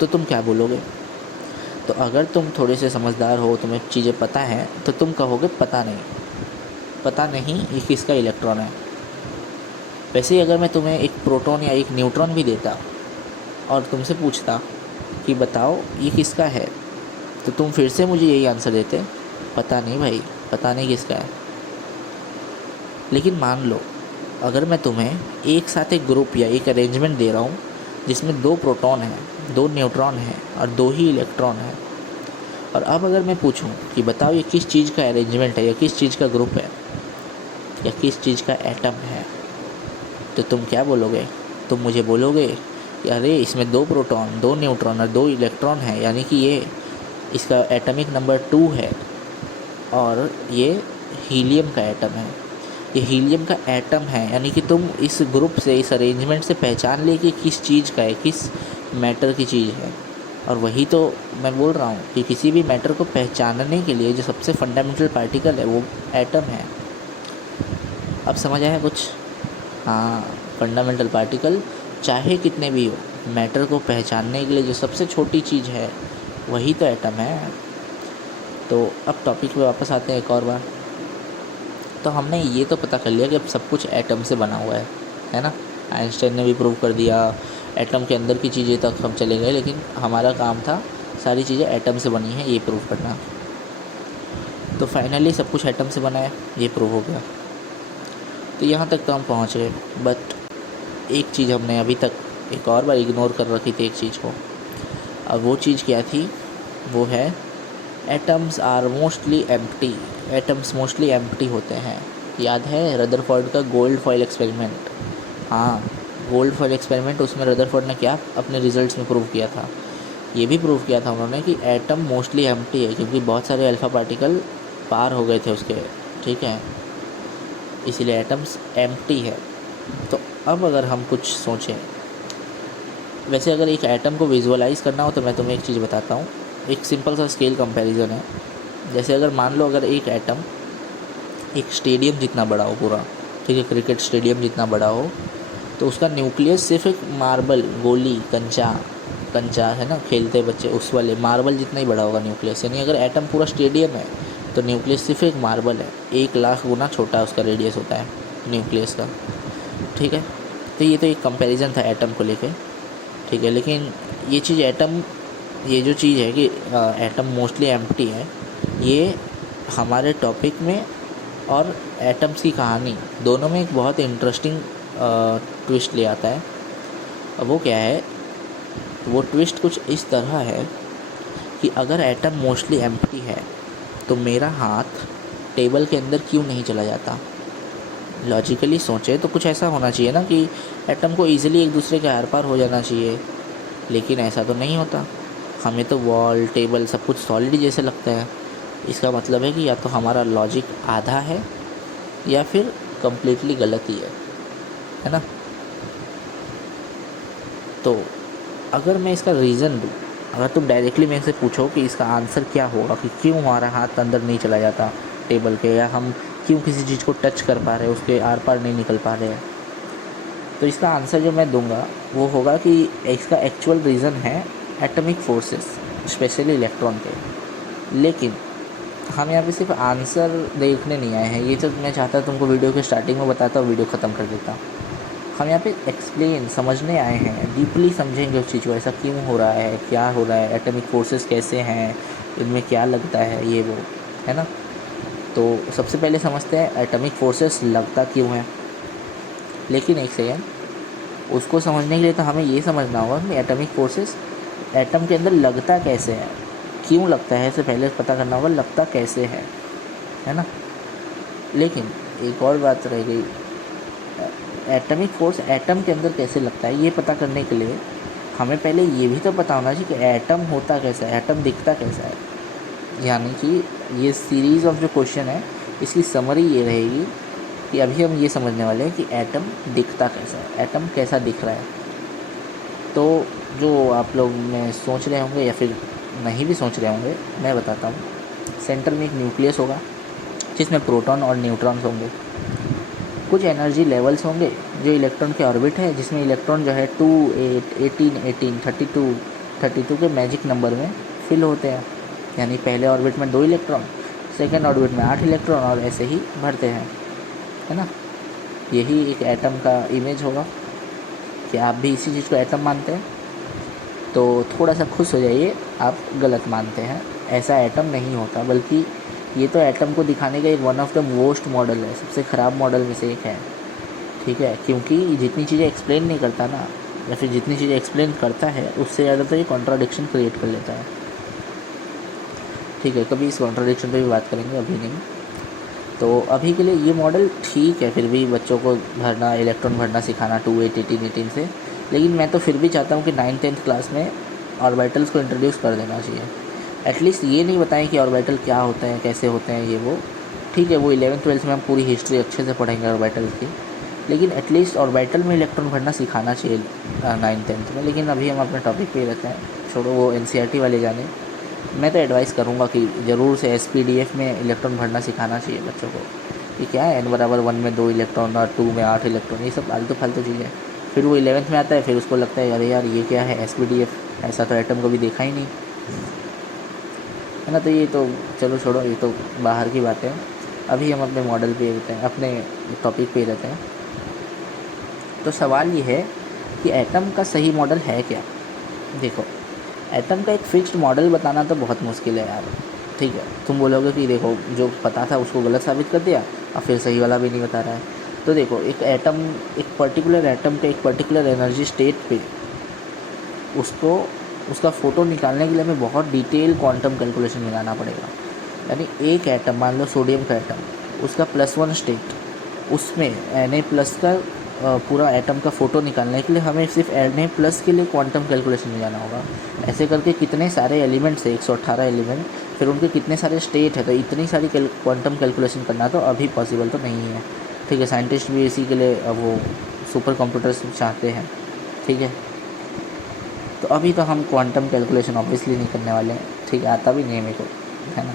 तो तुम क्या बोलोगे? तो अगर तुम थोड़े से समझदार हो, तुम्हें चीज़ें पता हैं, तो तुम कहोगे पता नहीं ये किसका इलेक्ट्रॉन है। वैसे ही अगर मैं तुम्हें एक प्रोटॉन या एक न्यूट्रॉन भी देता और तुमसे पूछता कि बताओ ये किसका है, तो तुम फिर से मुझे यही आंसर देते, पता नहीं भाई, पता नहीं किसका है। लेकिन मान लो अगर मैं तुम्हें एक साथ एक ग्रुप या एक अरेंजमेंट दे रहा हूँ जिसमें 2 प्रोटॉन हैं, 2 न्यूट्रॉन हैं और 2 ही इलेक्ट्रॉन हैं, और अब अगर मैं पूछूं कि बताओ ये किस चीज़ का अरेंजमेंट है या किस चीज़ का ग्रुप है या किस चीज़ का एटम है, तो तुम क्या बोलोगे? तुम मुझे बोलोगे कि अरे इसमें 2 प्रोटॉन, 2 न्यूट्रॉन और 2 इलेक्ट्रॉन है, यानी कि ये इसका एटॉमिक नंबर 2 है और ये हीलियम का एटम है, ये हीलियम का एटम है। यानी कि तुम इस ग्रुप से, इस अरेंजमेंट से पहचान ले कि किस चीज़ का है, मैटर की चीज़ है। और वही तो मैं बोल रहा हूँ कि किसी भी मैटर को पहचानने के लिए जो सबसे फंडामेंटल पार्टिकल है वो एटम है। अब समझ आया कुछ? हाँ, फंडामेंटल पार्टिकल चाहे कितने भी हो, मैटर को पहचानने के लिए जो सबसे छोटी चीज़ है वही तो एटम है। तो अब टॉपिक पे वापस आते हैं एक और बार। तो हमने ये तो पता कर लिया कि अब सब कुछ एटम से बना हुआ है ना। आइंस्टाइन ने भी प्रूव कर दिया, एटम के अंदर की चीज़ें तक हम चले गए, लेकिन हमारा काम था सारी चीज़ें एटम से बनी हैं ये प्रूव करना। तो फाइनली सब कुछ एटम से बना है, ये प्रूव हो गया। तो यहाँ तक तो हम पहुँच गए, बट एक चीज़ हमने अभी तक एक और बार इग्नोर कर रखी थी, एक चीज़ को। अब वो चीज़ क्या थी? वो है atoms are mostly empty. Atoms mostly empty होते हैं। याद है रदरफोर्ड का गोल्ड फॉइल एक्सपेरिमेंट? हाँ, गोल्ड फॉइल एक्सपेरिमेंट, उसमें रदरफोर्ड ने क्या अपने रिजल्ट्स में प्रूव किया था? ये भी प्रूव किया था उन्होंने कि एटम मोस्टली एम्प्टी है, क्योंकि बहुत सारे अल्फ़ा पार्टिकल पार हो गए थे उसके, ठीक है, इसीलिए एटम्स एम्प्टी है। तो अब अगर हम कुछ सोचें, वैसे अगर एक एटम को विजुअलाइज़ करना हो तो मैं तुम्हें एक चीज़ बताता हूँ। एक सिंपल सा स्केल कंपैरिजन है। जैसे अगर मान लो अगर एक एटम एक स्टेडियम जितना बड़ा हो पूरा, ठीक है, क्रिकेट स्टेडियम जितना बड़ा हो, तो उसका न्यूक्लियस सिर्फ एक मार्बल, गोली, कंचा कंचा है ना, खेलते बच्चे उस वाले मार्बल जितना ही बड़ा होगा न्यूक्लियस। यानी अगर एटम पूरा स्टेडियम है तो न्यूक्लियस सिर्फ एक मार्बल है, 1,00,000 गुना छोटा उसका रेडियस होता है न्यूक्लियस का, ठीक है। तो ये तो एक कंपैरिजन था एटम को लेके, ठीक है। लेकिन ये चीज़ एटम, ये जो चीज़ है कि एटम मोस्टली एम्प्टी है, ये हमारे टॉपिक में और एटम्स की कहानी दोनों में एक बहुत इंटरेस्टिंग ट्विस्ट ले आता है। अब वो क्या है? वो ट्विस्ट कुछ इस तरह है कि अगर एटम मोस्टली एम्प्टी है तो मेरा हाथ टेबल के अंदर क्यों नहीं चला जाता? लॉजिकली सोचे तो कुछ ऐसा होना चाहिए ना कि एटम को ईजिली एक दूसरे के आर पार हो जाना चाहिए, लेकिन ऐसा तो नहीं होता। हमें तो वॉल, टेबल सब कुछ सॉलिड जैसे लगता है। इसका मतलब है कि या तो हमारा लॉजिक आधा है या फिर कम्प्लीटली गलत ही है ना। तो अगर मैं इसका रीज़न दूँ, अगर तुम डायरेक्टली मेरे से पूछो कि इसका आंसर क्या होगा कि क्यों हमारा हाथ अंदर नहीं चला जाता टेबल के, या हम क्यों किसी चीज़ को टच कर पा रहे हैं, उसके आर पार नहीं निकल पा रहे हैं, तो इसका आंसर जो मैं दूंगा वो होगा कि इसका एक्चुअल रीज़न है एटॉमिक फोर्सेस, स्पेशली इलेक्ट्रॉन के। लेकिन हम यहाँ पे सिर्फ आंसर देखने नहीं आए हैं, ये तो मैं चाहता तुमको वीडियो के स्टार्टिंग में बताता हूँ, वीडियो ख़त्म कर देता हूँ। हम यहाँ पे एक्सप्लेन, समझने आए हैं, डीपली समझेंगे उस चीज़ को, ऐसा क्यों हो रहा है, क्या हो रहा है, एटॉमिक फोर्सेस कैसे हैं, इनमें क्या लगता है, ये वो, है ना। तो सबसे पहले समझते हैं एटॉमिक फोर्सेस लगता क्यों है। लेकिन एक सेकेंड, उसको समझने के लिए तो हमें ये समझना होगा कि एटॉमिक फोर्सेस एटम के अंदर लगता कैसे है, क्यों लगता है, इससे पहले पता करना होगा लगता कैसे है ना। लेकिन एक और बात रह गई, एटॉमिक फोर्स एटम के अंदर कैसे लगता है, ये पता करने के लिए हमें पहले ये भी तो पता होना चाहिए कि एटम होता कैसा है, एटम दिखता कैसा है। यानी कि ये सीरीज़ ऑफ जो क्वेश्चन है, इसकी समरी ये रहेगी कि अभी हम ये समझने वाले हैं कि एटम दिखता कैसा है, एटम कैसा दिख रहा है। तो जो आप लोग में सोच रहे होंगे या फिर नहीं भी सोच रहे होंगे, मैं बताता हूँ। सेंटर में एक न्यूक्लियस होगा जिसमें प्रोटॉन और न्यूट्रॉन्स होंगे, कुछ एनर्जी लेवल्स होंगे जो इलेक्ट्रॉन के ऑर्बिट है, जिसमें इलेक्ट्रॉन जो है 2, 8, 18, 18, 32 के मैजिक नंबर में फिल होते हैं। यानी पहले ऑर्बिट में 2 इलेक्ट्रॉन, सेकेंड ऑर्बिट में 8 इलेक्ट्रॉन, और ऐसे ही भरते हैं, है ना। यही एक एटम का इमेज होगा। कि आप भी इसी चीज़ को एटम मानते हैं तो थोड़ा सा खुश हो जाइए, आप गलत मानते हैं। ऐसा एटम नहीं होता, बल्कि ये तो एटम को दिखाने का एक one of the worst model है, सबसे ख़राब मॉडल में से एक है, ठीक है। क्योंकि जितनी चीज़ें एक्सप्लेन नहीं करता ना, या फिर जितनी चीज़ें एक्सप्लेन करता है उससे ज़्यादा तो ये कॉन्ट्राडिक्शन क्रिएट कर लेता है, ठीक है। कभी इस कॉन्ट्राडिक्शन पे भी बात करेंगे, अभी नहीं। तो अभी के लिए ये मॉडल ठीक है, फिर भी बच्चों को भरना, इलेक्ट्रॉन भरना सिखाना 2, 8, 18 से। लेकिन मैं तो फिर भी चाहता हूँ कि 9th 10th क्लास में ऑर्बिटल्स को इंट्रोड्यूस कर देना चाहिए। एटलीस्ट ये नहीं बताएं कि ऑर्बिटल क्या होते हैं, कैसे होते हैं, ये वो, ठीक है। वो 11th 12th में हम पूरी हिस्ट्री अच्छे से पढ़ेंगे ऑर्बिटल्स की, लेकिन एटलीस्ट ऑर्बिटल में इलेक्ट्रॉन भरना सिखाना चाहिए 9th-10th में। लेकिन अभी हम अपने टॉपिक पे ही रहते हैं, छोड़ो वो एनसीईआरटी वाले जाने। मैं तो एडवाइस करूँगा कि ज़रूर से एसपीडीएफ में इलेक्ट्रॉन भरना सिखाना चाहिए बच्चों को। ये क्या है, n=1 में 2 इलेक्ट्रॉन और 2 में 8 इलेक्ट्रॉन, ये सब फालतू फालतू चीज़ें। फिर वो 11th में आता है, फिर उसको लगता है अरे यार ये क्या है एसपीडीएफ, ऐसा तो एटम कभी देखा ही नहीं है ना। तो ये तो चलो छोड़ो, ये तो बाहर की बात है। अभी हम अपने मॉडल पे रहते हैं, अपने टॉपिक पे रहते हैं। तो सवाल ये है कि एटम का सही मॉडल है क्या। देखो, एटम का एक फिक्स्ड मॉडल बताना तो बहुत मुश्किल है यार। ठीक है, तुम बोलोगे कि देखो जो पता था उसको गलत साबित कर दिया, और फिर सही वाला भी नहीं बता रहा है। तो देखो, एक एटम, एक पर्टिकुलर एटम के एक पर्टिकुलर एनर्जी स्टेट पे उसको, उसका फ़ोटो निकालने के लिए हमें बहुत डिटेल क्वांटम कैलकुलेशन लगाना पड़ेगा। यानी एक एटम, मान लो सोडियम का एटम, उसका +1 स्टेट, उसमें Na+ का पूरा एटम का फ़ोटो निकालने के लिए हमें सिर्फ Na+ के लिए क्वांटम कैलकुलेशन में जाना होगा। ऐसे करके कितने सारे एलिमेंट्स है, 118 एलिमेंट, फिर उनके कितने सारे स्टेट है, तो इतनी सारी क्वांटम कैलकुलेशन करना तो अभी पॉसिबल तो नहीं है। ठीक है, साइंटिस्ट भी इसी के लिए वो सुपर कंप्यूटर्स चाहते हैं। ठीक है, तो अभी तो हम क्वांटम कैलकुलेशन ऑब्वियसली नहीं करने वाले हैं। ठीक है, आता भी नहीं है मेरे को, है ना।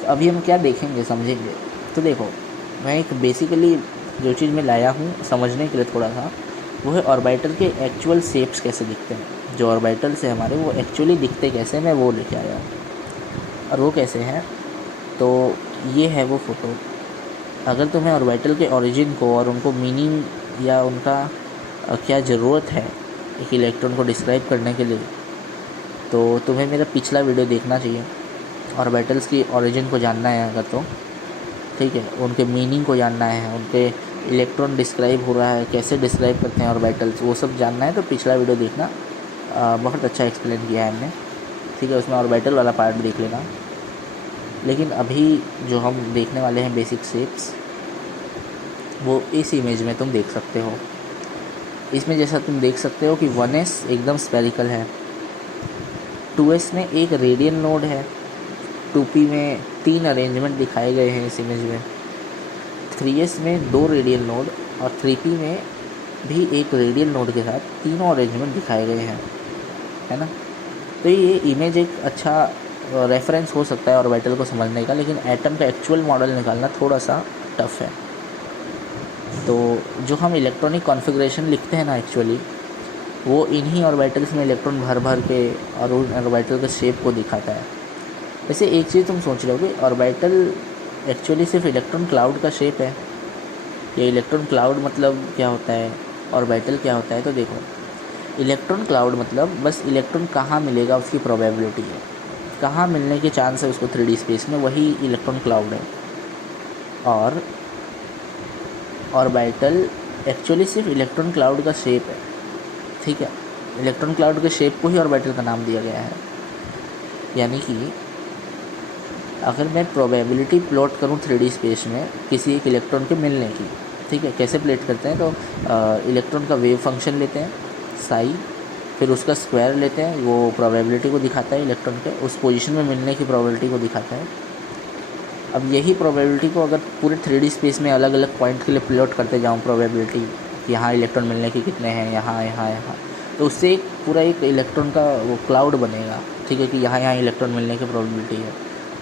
तो अभी हम क्या देखेंगे, समझेंगे। तो देखो, मैं एक बेसिकली जो चीज़ मैं लाया हूँ समझने के लिए थोड़ा सा, वो है ऑर्बिटल के एक्चुअल शेप्स कैसे दिखते हैं। जो ऑर्बिटल से हमारे वो एक्चुअली दिखते कैसे, मैं वो लेके आया हूँ। और वो कैसे हैं, तो ये है वो फ़ोटो। अगर तुम्हें ऑर्बिटल के ओरिजिन को और उनको मीनिंग या उनका क्या ज़रूरत है एक इलेक्ट्रॉन को डिस्क्राइब करने के लिए, तो तुम्हें मेरा पिछला वीडियो देखना चाहिए। ऑर्बिटल्स की ओरिजिन को जानना है अगर तो, ठीक है, उनके मीनिंग को जानना है, उनके इलेक्ट्रॉन डिस्क्राइब हो रहा है, कैसे डिस्क्राइब करते हैं ऑर्बिटल्स, वो सब जानना है तो पिछला वीडियो देखना। बहुत अच्छा एक्सप्लेन किया है हमने। ठीक है, उसमें ऑर्बिटल वाला पार्ट भी देख लेना। लेकिन अभी जो हम देखने वाले हैं बेसिक शेप्स, वो इस इमेज में तुम देख सकते हो। इसमें जैसा तुम देख सकते हो कि 1s एकदम स्फेरिकल है, 2s में एक रेडियल नोड है, 2p में 3 अरेंजमेंट दिखाए गए हैं इस इमेज में, 3s में 2 रेडियल नोड, और 3p में भी एक रेडियल नोड के साथ तीनों अरेंजमेंट दिखाए गए हैं, है ना। तो ये इमेज एक अच्छा रेफरेंस हो सकता है ऑर्बिटल को समझने का, लेकिन एटम का एक्चुअल मॉडल निकालना थोड़ा सा टफ है। तो जो हम इलेक्ट्रॉनिक कॉन्फ़िगरेशन लिखते हैं ना, एक्चुअली वो इन्हीं ऑर्बिटल्स में इलेक्ट्रॉन भर भर के और उन ऑर्बिटल के शेप को दिखाता है। वैसे एक चीज़ तुम सोच रहे हो कि ऑर्बिटल एक्चुअली सिर्फ इलेक्ट्रॉन क्लाउड का शेप है। ये इलेक्ट्रॉन क्लाउड मतलब क्या होता है, ऑर्बिटल क्या होता है। तो देखो, इलेक्ट्रॉन क्लाउड मतलब बस इलेक्ट्रॉन कहाँ मिलेगा उसकी प्रोबेबिलिटी है, कहाँ मिलने के चांस है उसको 3D स्पेस में, वही इलेक्ट्रॉन क्लाउड है। और ऑर्बिटल एक्चुअली सिर्फ इलेक्ट्रॉन क्लाउड का शेप है। ठीक है, इलेक्ट्रॉन क्लाउड के शेप को ही ऑर्बिटल का नाम दिया गया है। यानी कि अगर मैं प्रोबेबिलिटी प्लॉट करूं 3D स्पेस में किसी एक इलेक्ट्रॉन के मिलने की, ठीक है, कैसे प्लेट करते हैं, तो इलेक्ट्रॉन का वेव फंक्शन लेते हैं साई, फिर उसका स्क्वायर लेते हैं, वो प्रोबेबिलिटी को दिखाता है इलेक्ट्रॉन के उस पोजीशन में मिलने की प्रोबेबिलिटी को दिखाता है। अब यही प्रोबेबिलिटी को अगर पूरे 3D स्पेस में अलग अलग पॉइंट के लिए प्लॉट करते जाऊँ प्रोबेबिलिटी, यहाँ इलेक्ट्रॉन मिलने के कितने हैं, यहाँ यहाँ यहाँ, तो उससे एक पूरा एक इलेक्ट्रॉन का वो क्लाउड बनेगा। ठीक है, कि यहाँ यहाँ इलेक्ट्रॉन मिलने की प्रोबेबिलिटी है,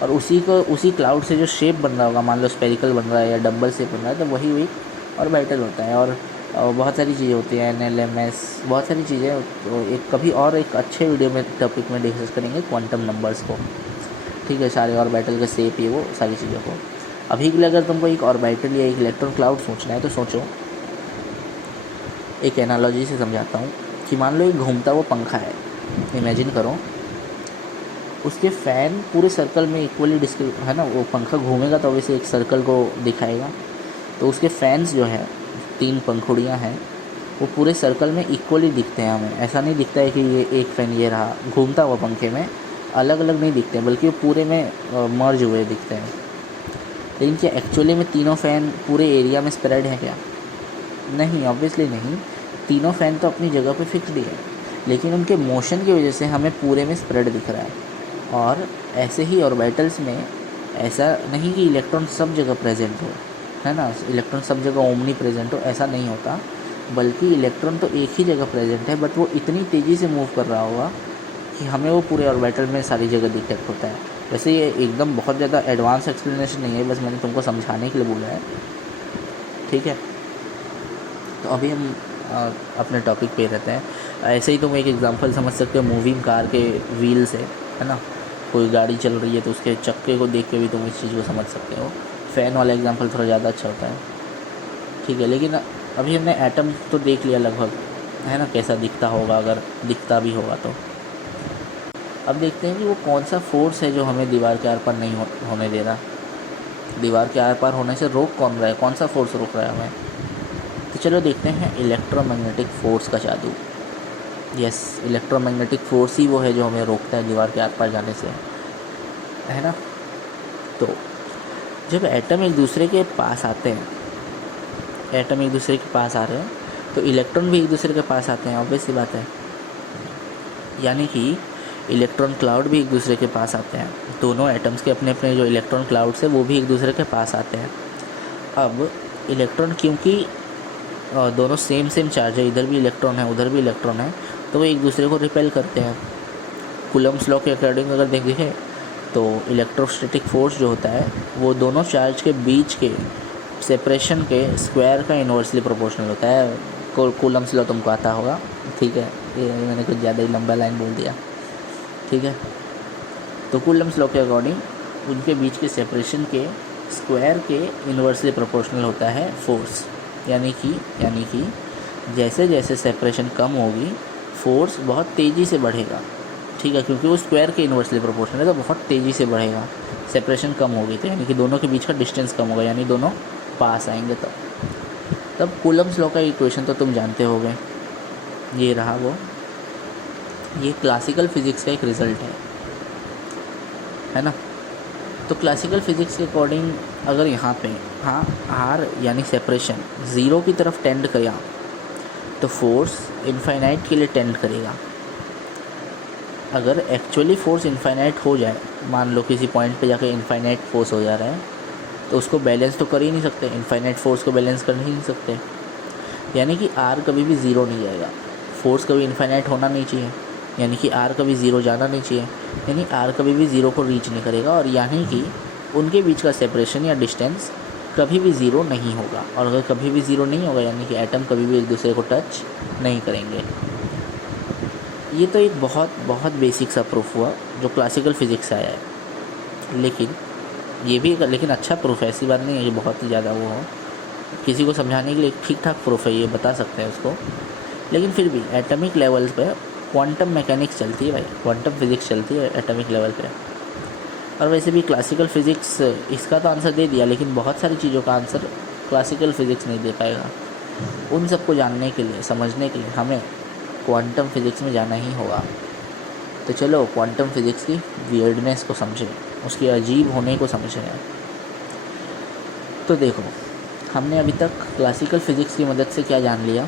और उसी क्लाउड से जो शेप बन रहा होगा, मान लो स्पेरिकल बन रहा है या डबल शेप बन रहा है, तो वही एक ऑर्बिटल होता है। और बहुत सारी चीज़ें होती हैं, NLMS, बहुत सारी चीज़ें। तो एक कभी और एक अच्छे वीडियो में टॉपिक में डिस्कस करेंगे क्वांटम नंबर्स को। ठीक है, सारे ऑर्बिटल के शेप, ये वो सारी चीज़ों को। अभी के लिए अगर तुमको एक ऑर्बिटल या एक इलेक्ट्रॉन क्लाउड सोचना है तो सोचो, एक एनालॉजी से समझाता हूँ कि मान लो एक घूमता हुआ पंखा है, इमेजिन करो, उसके फ़ैन पूरे सर्कल में इक्वली है ना, वो पंखा घूमेगा तो वैसे एक सर्कल को दिखाएगा। तो उसके फैंस जो है, 3 पंखुड़ियाँ हैं, वो पूरे सर्कल में इक्वली दिखते हैं हमें। ऐसा नहीं दिखता है कि ये एक फ़ैन ये रहा, घूमता हुआ पंखे में अलग अलग नहीं दिखते हैं, बल्कि वो पूरे में मर्ज हुए दिखते हैं। लेकिन क्या एक्चुअली में तीनों फ़ैन पूरे एरिया में स्प्रेड है क्या? नहीं, ऑब्वियसली नहीं। तीनों फ़ैन तो अपनी जगह पे फिक्स्ड ही है, लेकिन उनके मोशन की वजह से हमें पूरे में स्प्रेड दिख रहा है। और ऐसे ही ऑर्बिटल्स में ऐसा नहीं कि इलेक्ट्रॉन सब जगह प्रेजेंट हो, है ना, इलेक्ट्रॉन सब जगह ओमनी प्रेजेंट हो, ऐसा नहीं होता, बल्कि इलेक्ट्रॉन तो एक ही जगह प्रेजेंट है, बट वो इतनी तेज़ी से मूव कर रहा होगा कि हमें वो पूरे ऑर्बिटल में सारी जगह डिटेक्ट होता है। वैसे ये एकदम बहुत ज़्यादा एडवांस एक्सप्लेनेशन नहीं है, बस मैंने तुमको समझाने के लिए बोला है, ठीक है। तो अभी हम अपने टॉपिक पे रहते हैं। ऐसे ही तुम एक एग्जांपल समझ सकते हो मूवी कार के व्हील से, है ना, कोई गाड़ी चल रही है तो उसके चक्के को देख के भी तुम इस चीज़ को समझ सकते हो। फ़ैन वाला एग्जांपल थोड़ा ज़्यादा अच्छा होता है, ठीक है। लेकिन अभी हमने एटम तो देख लिया लगभग, है ना, कैसा दिखता होगा, अगर दिखता भी होगा तो। अब देखते हैं कि वो कौन सा फोर्स है जो हमें दीवार के आर पार नहीं होने दे रहा, दीवार के आर पार होने से रोक कौन रहा है, कौन सा फोर्स रोक रहा है हमें। तो चलो देखते हैं इलेक्ट्रोमैग्नेटिक फ़ोर्स का जादू। यस, इलेक्ट्रोमैग्नेटिक फ़ोर्स ही वो है जो हमें रोकता है दीवार के आर पार जाने से, है ना। तो जब एटम एक दूसरे के पास आते हैं, एटम एक दूसरे के पास आ रहे हैं, तो इलेक्ट्रॉन भी एक दूसरे के पास आते हैं, ऑब्वियस सी बात है। यानी कि इलेक्ट्रॉन क्लाउड भी एक दूसरे के पास आते हैं, दोनों एटम्स के अपने अपने जो इलेक्ट्रॉन क्लाउड्स है वो भी एक दूसरे के पास आते हैं। अब इलेक्ट्रॉन क्योंकि दोनों सेम चार्ज है, इधर भी इलेक्ट्रॉन है उधर भी इलेक्ट्रॉन है, तो वो एक दूसरे को रिपेल करते हैं। कूलम्ब्स लॉ के अकॉर्डिंग अगर देखें तो इलेक्ट्रोस्टैटिक फोर्स जो होता है वो दोनों चार्ज के बीच के सेपरेशन के स्क्वायर का इन्वर्सली प्रोपोर्शनल होता है। कूलम्ब्स लॉ तुमको आता होगा, ठीक है, ये मैंने कुछ ज़्यादा ही लंबा लाइन बोल दिया, ठीक है। तो कूलम्ब्स लॉ के अकॉर्डिंग उनके बीच के सेपरेशन के स्क्वायर के इन्वर्सली प्रोपोर्शनल होता है फोर्स। यानी कि जैसे जैसे सेपरेशन कम होगी फोर्स बहुत तेज़ी से बढ़ेगा, ठीक है, क्योंकि वो स्क्वायर के इन्वर्सली प्रोपोर्शनल है, तो बहुत तेज़ी से बढ़ेगा। सेपरेशन कम होगी तो यानी कि दोनों के बीच का डिस्टेंस कम होगा, यानी दोनों पास आएंगे। तब कूलम्ब्स लॉ का इक्वेशन तो तुम जानते होगे, ये रहा वो, ये क्लासिकल फिज़िक्स का एक रिज़ल्ट है ना। तो क्लासिकल फिज़िक्स के अकॉर्डिंग अगर यहाँ पे हाँ आर यानी सेपरेशन ज़ीरो की तरफ टेंड करेगा तो फोर्स इनफाइनाइट के लिए टेंड करेगा। अगर एक्चुअली फोर्स इनफाइनाइट हो जाए, मान लो किसी पॉइंट पे जाकर इनफाइनाइट फोर्स हो जा रहा है, तो उसको बैलेंस तो कर ही नहीं सकते, इनफाइनाइट फोर्स को बैलेंस कर ही नहीं सकते। यानी कि आर कभी भी ज़ीरो नहीं जाएगा, फोर्स कभी इनफाइनाइट होना नहीं चाहिए, यानी कि आर कभी ज़ीरो जाना नहीं चाहिए, यानी आर कभी भी ज़ीरो को रीच नहीं करेगा, और यानी कि उनके बीच का सेपरेशन या डिस्टेंस कभी भी ज़ीरो नहीं होगा। और अगर कभी भी ज़ीरो नहीं होगा यानी कि एटम कभी भी एक दूसरे को टच नहीं करेंगे। ये तो एक बहुत बहुत बेसिक सा प्रूफ हुआ जो क्लासिकल फिज़िक्स से आया है, लेकिन अच्छा प्रूफ है, ऐसी बात नहीं है कि बहुत ही ज़्यादा वो हो, किसी को समझाने के लिए ठीक ठाक प्रूफ है, ये बता सकते हैं उसको। लेकिन फिर भी एटॉमिक लेवल पे क्वांटम मैकेनिक्स चलती है भाई, क्वांटम फिज़िक्स चलती है एटॉमिक लेवल पे। और वैसे भी क्लासिकल फ़िज़िक्स इसका तो आंसर दे दिया, लेकिन बहुत सारी चीज़ों का आंसर क्लासिकल फ़िज़िक्स नहीं दे पाएगा। उन सबको जानने के लिए, समझने के लिए हमें क्वांटम फिज़िक्स में जाना ही होगा। तो चलो क्वांटम फिज़िक्स की वियर्डनेस को समझें, उसके अजीब होने को समझें। तो देखो, हमने अभी तक क्लासिकल फ़िज़िक्स की मदद से क्या जान लिया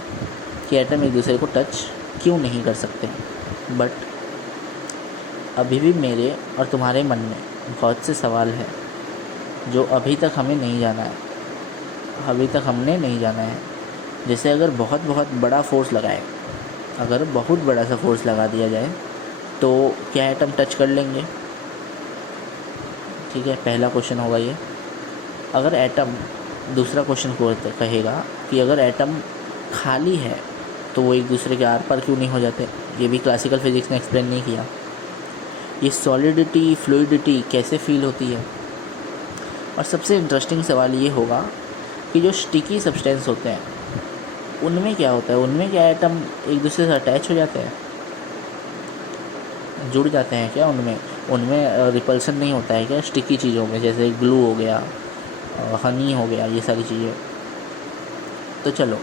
कि एटम एक दूसरे को टच क्यों नहीं कर सकते, बट अभी भी मेरे और तुम्हारे मन में बहुत से सवाल हैं जो अभी तक हमें नहीं जाना है, अभी तक हमने नहीं जाना है। जैसे अगर बहुत बहुत बड़ा फोर्स लगाए, अगर बहुत बड़ा सा फोर्स लगा दिया जाए तो क्या एटम टच कर लेंगे, ठीक है, पहला क्वेश्चन होगा ये। अगर एटम, दूसरा क्वेश्चन कहेगा कि अगर एटम खाली है तो वो एक दूसरे के आर पार क्यों नहीं हो जाते, ये भी क्लासिकल फिज़िक्स ने एक्सप्लेन नहीं किया। ये सॉलिडिटी फ्लूइडिटी कैसे फील होती है। और सबसे इंटरेस्टिंग सवाल ये होगा कि जो स्टिकी सब्सटेंस होते हैं उनमें क्या होता है, उनमें क्या एटम एक दूसरे से अटैच हो जाते हैं, जुड़ जाते हैं क्या, उनमें रिपल्सन नहीं होता है क्या स्टिकी चीज़ों में, जैसे ग्लू हो गया, हनी हो गया, ये सारी चीज़ें। तो चलो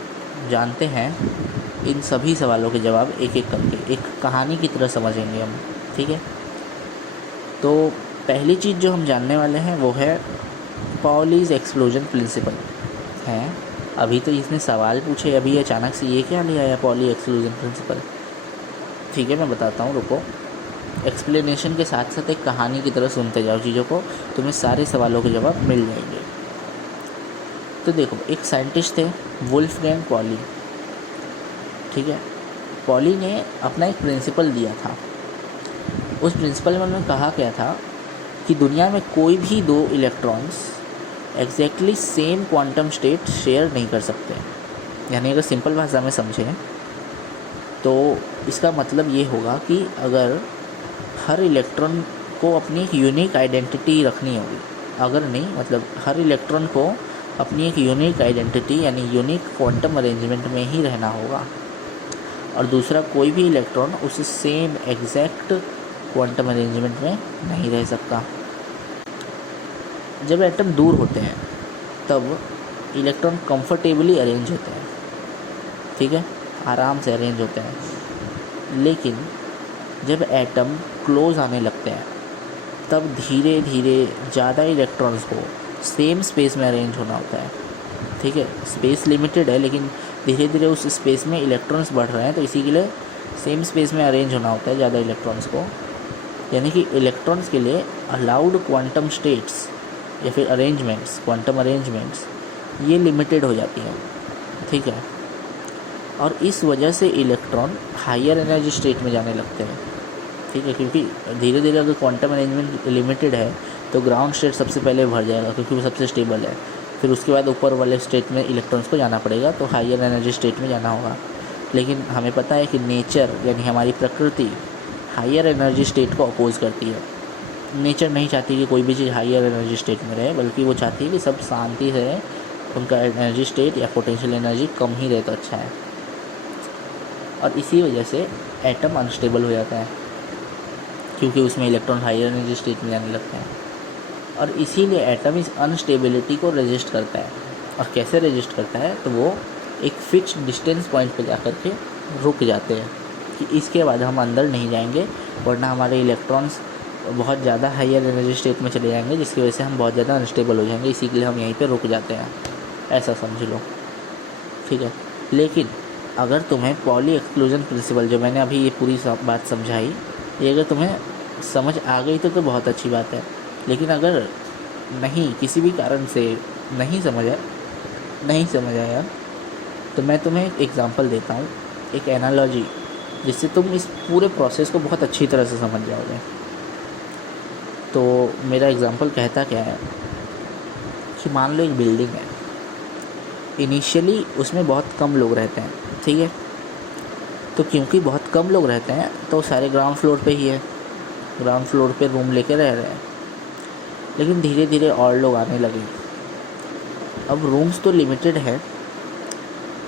जानते हैं इन सभी सवालों के जवाब एक एक करके, एक कहानी की तरह समझेंगे हम, ठीक है। तो पहली चीज़ जो हम जानने वाले हैं वो है पॉलीज एक्सप्लोजन प्रिंसिपल है। अभी तो इसने सवाल पूछे, अभी अचानक से ये क्या ले आया पॉली एक्सक्लूजन प्रिंसिपल, ठीक है मैं बताता हूँ, रुको। एक्सप्लेनेशन के साथ साथ एक कहानी की तरह सुनते जाओ चीज़ों को, तुम्हें सारे सवालों के जवाब मिल जाएंगे। तो देखो, एक साइंटिस्ट थे वुल्फ्गैंग पॉली, ठीक है। पॉली ने अपना एक प्रिंसिपल दिया था। उस प्रिंसिपल में उन्होंने कहा क्या था कि दुनिया में कोई भी दो electrons exactly same quantum state share नहीं कर सकते। यानी अगर सिंपल भाषा में समझें तो इसका मतलब ये होगा कि अगर हर इलेक्ट्रॉन को अपनी एक यूनिक आइडेंटिटी रखनी होगी, अगर नहीं मतलब हर इलेक्ट्रॉन को अपनी एक यूनिक आइडेंटिटी यानी यूनिक क्वांटम अरेंजमेंट में ही रहना होगा, और दूसरा कोई भी इलेक्ट्रॉन उस सेम एग्जैक्ट क्वांटम अरेंजमेंट में नहीं रह सकता। जब एटम दूर होते हैं तब इलेक्ट्रॉन कंफर्टेबली अरेंज होते हैं, ठीक है, आराम से अरेंज होते हैं। लेकिन जब एटम क्लोज आने लगते हैं तब धीरे धीरे ज़्यादा इलेक्ट्रॉन्स को सेम स्पेस में अरेंज होना होता है, ठीक है। स्पेस लिमिटेड है लेकिन धीरे धीरे उस स्पेस में इलेक्ट्रॉन्स बढ़ रहे हैं, तो इसी के लिए सेम स्पेस में अरेंज होना होता है ज़्यादा इलेक्ट्रॉन्स को। यानी कि इलेक्ट्रॉन्स के लिए अलाउड क्वांटम स्टेट्स या फिर अरेंजमेंट्स, क्वांटम अरेंजमेंट्स, ये लिमिटेड हो जाती हैं, ठीक है। और इस वजह से इलेक्ट्रॉन हायर एनर्जी स्टेट में जाने लगते हैं, ठीक है, क्योंकि धीरे धीरे अगर क्वांटम अरेंजमेंट लिमिटेड है तो ग्राउंड स्टेट सबसे पहले भर जाएगा क्योंकि वो सबसे स्टेबल है। फिर उसके बाद ऊपर वाले स्टेट में इलेक्ट्रॉन्स को जाना पड़ेगा, तो हायर एनर्जी स्टेट में जाना होगा। लेकिन हमें पता है कि नेचर यानी हमारी प्रकृति हायर एनर्जी स्टेट को अपोज करती है। नेचर नहीं चाहती कि कोई भी चीज़ हायर एनर्जी स्टेट में रहे, बल्कि वो चाहती है कि सब शांति से रहे, उनका एनर्जी स्टेट या पोटेंशियल एनर्जी कम ही रहे तो अच्छा है। और इसी वजह से एटम अनस्टेबल हो जाता है क्योंकि उसमें इलेक्ट्रॉन हायर एनर्जी स्टेट में जाने लगते हैं। और इसीलिए एटम इस अनस्टेबिलिटी को रेजिस्ट करता है। और कैसे रेजिस्ट करता है, तो वो एक फिक्स डिस्टेंस पॉइंट पे जा कर के रुक जाते हैं कि इसके बाद हम अंदर नहीं जाएंगे, वरना हमारे इलेक्ट्रॉन्स बहुत ज़्यादा हायर एनर्जी स्टेट में चले जाएंगे, जिसकी वजह से हम बहुत ज़्यादा अनस्टेबल हो जाएंगे। इसी के लिए हम यहीं पे रुक जाते हैं, ऐसा समझ लो, ठीक है। लेकिन अगर तुम्हें पॉली एक्सक्लूजन प्रिंसिपल, जो मैंने अभी ये पूरी बात समझाई, ये अगर तुम्हें समझ आ गई तो बहुत अच्छी बात है। लेकिन अगर नहीं, किसी भी कारण से नहीं समझ आया तो मैं तुम्हें एक एग्ज़ाम्पल देता हूँ, एक एनालॉजी, जिससे तुम इस पूरे प्रोसेस को बहुत अच्छी तरह से समझ जाओगे। तो मेरा एग्ज़ाम्पल कहता क्या है कि मान लो एक बिल्डिंग है, इनिशियली उसमें बहुत कम लोग रहते हैं, ठीक है। तो क्योंकि बहुत कम लोग रहते हैं तो सारे ग्राउंड फ्लोर पे ही है, ग्राउंड फ्लोर पे रूम लेके रह रहे हैं। लेकिन धीरे धीरे और लोग आने लगे। अब रूम्स तो लिमिटेड है,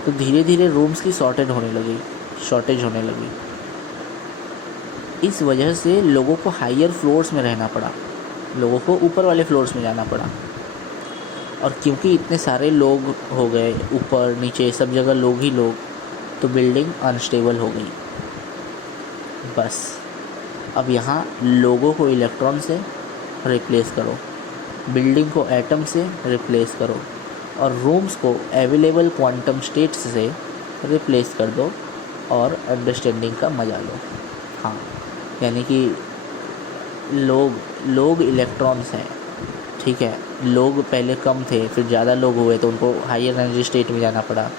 तो धीरे धीरे रूम्स की शॉर्टेज होने लगी। इस वजह से लोगों को हायर फ्लोर्स में रहना पड़ा, लोगों को ऊपर वाले फ्लोर्स में जाना पड़ा। और क्योंकि इतने सारे लोग हो गए, ऊपर नीचे सब जगह लोग ही लोग, तो बिल्डिंग अनस्टेबल हो गई। बस अब यहाँ लोगों को इलेक्ट्रॉन से रिप्लेस करो, बिल्डिंग को एटम से रिप्लेस करो, और रूम्स को अवेलेबल क्वांटम स्टेट्स से रिप्लेस कर दो और अंडरस्टैंडिंग का मजा लो। हाँ, यानी कि लोग इलेक्ट्रॉन्स हैं, ठीक है। लोग पहले कम थे, फिर ज़्यादा लोग हुए तो उनको हायर एनर्जी स्टेट में जाना पड़ा,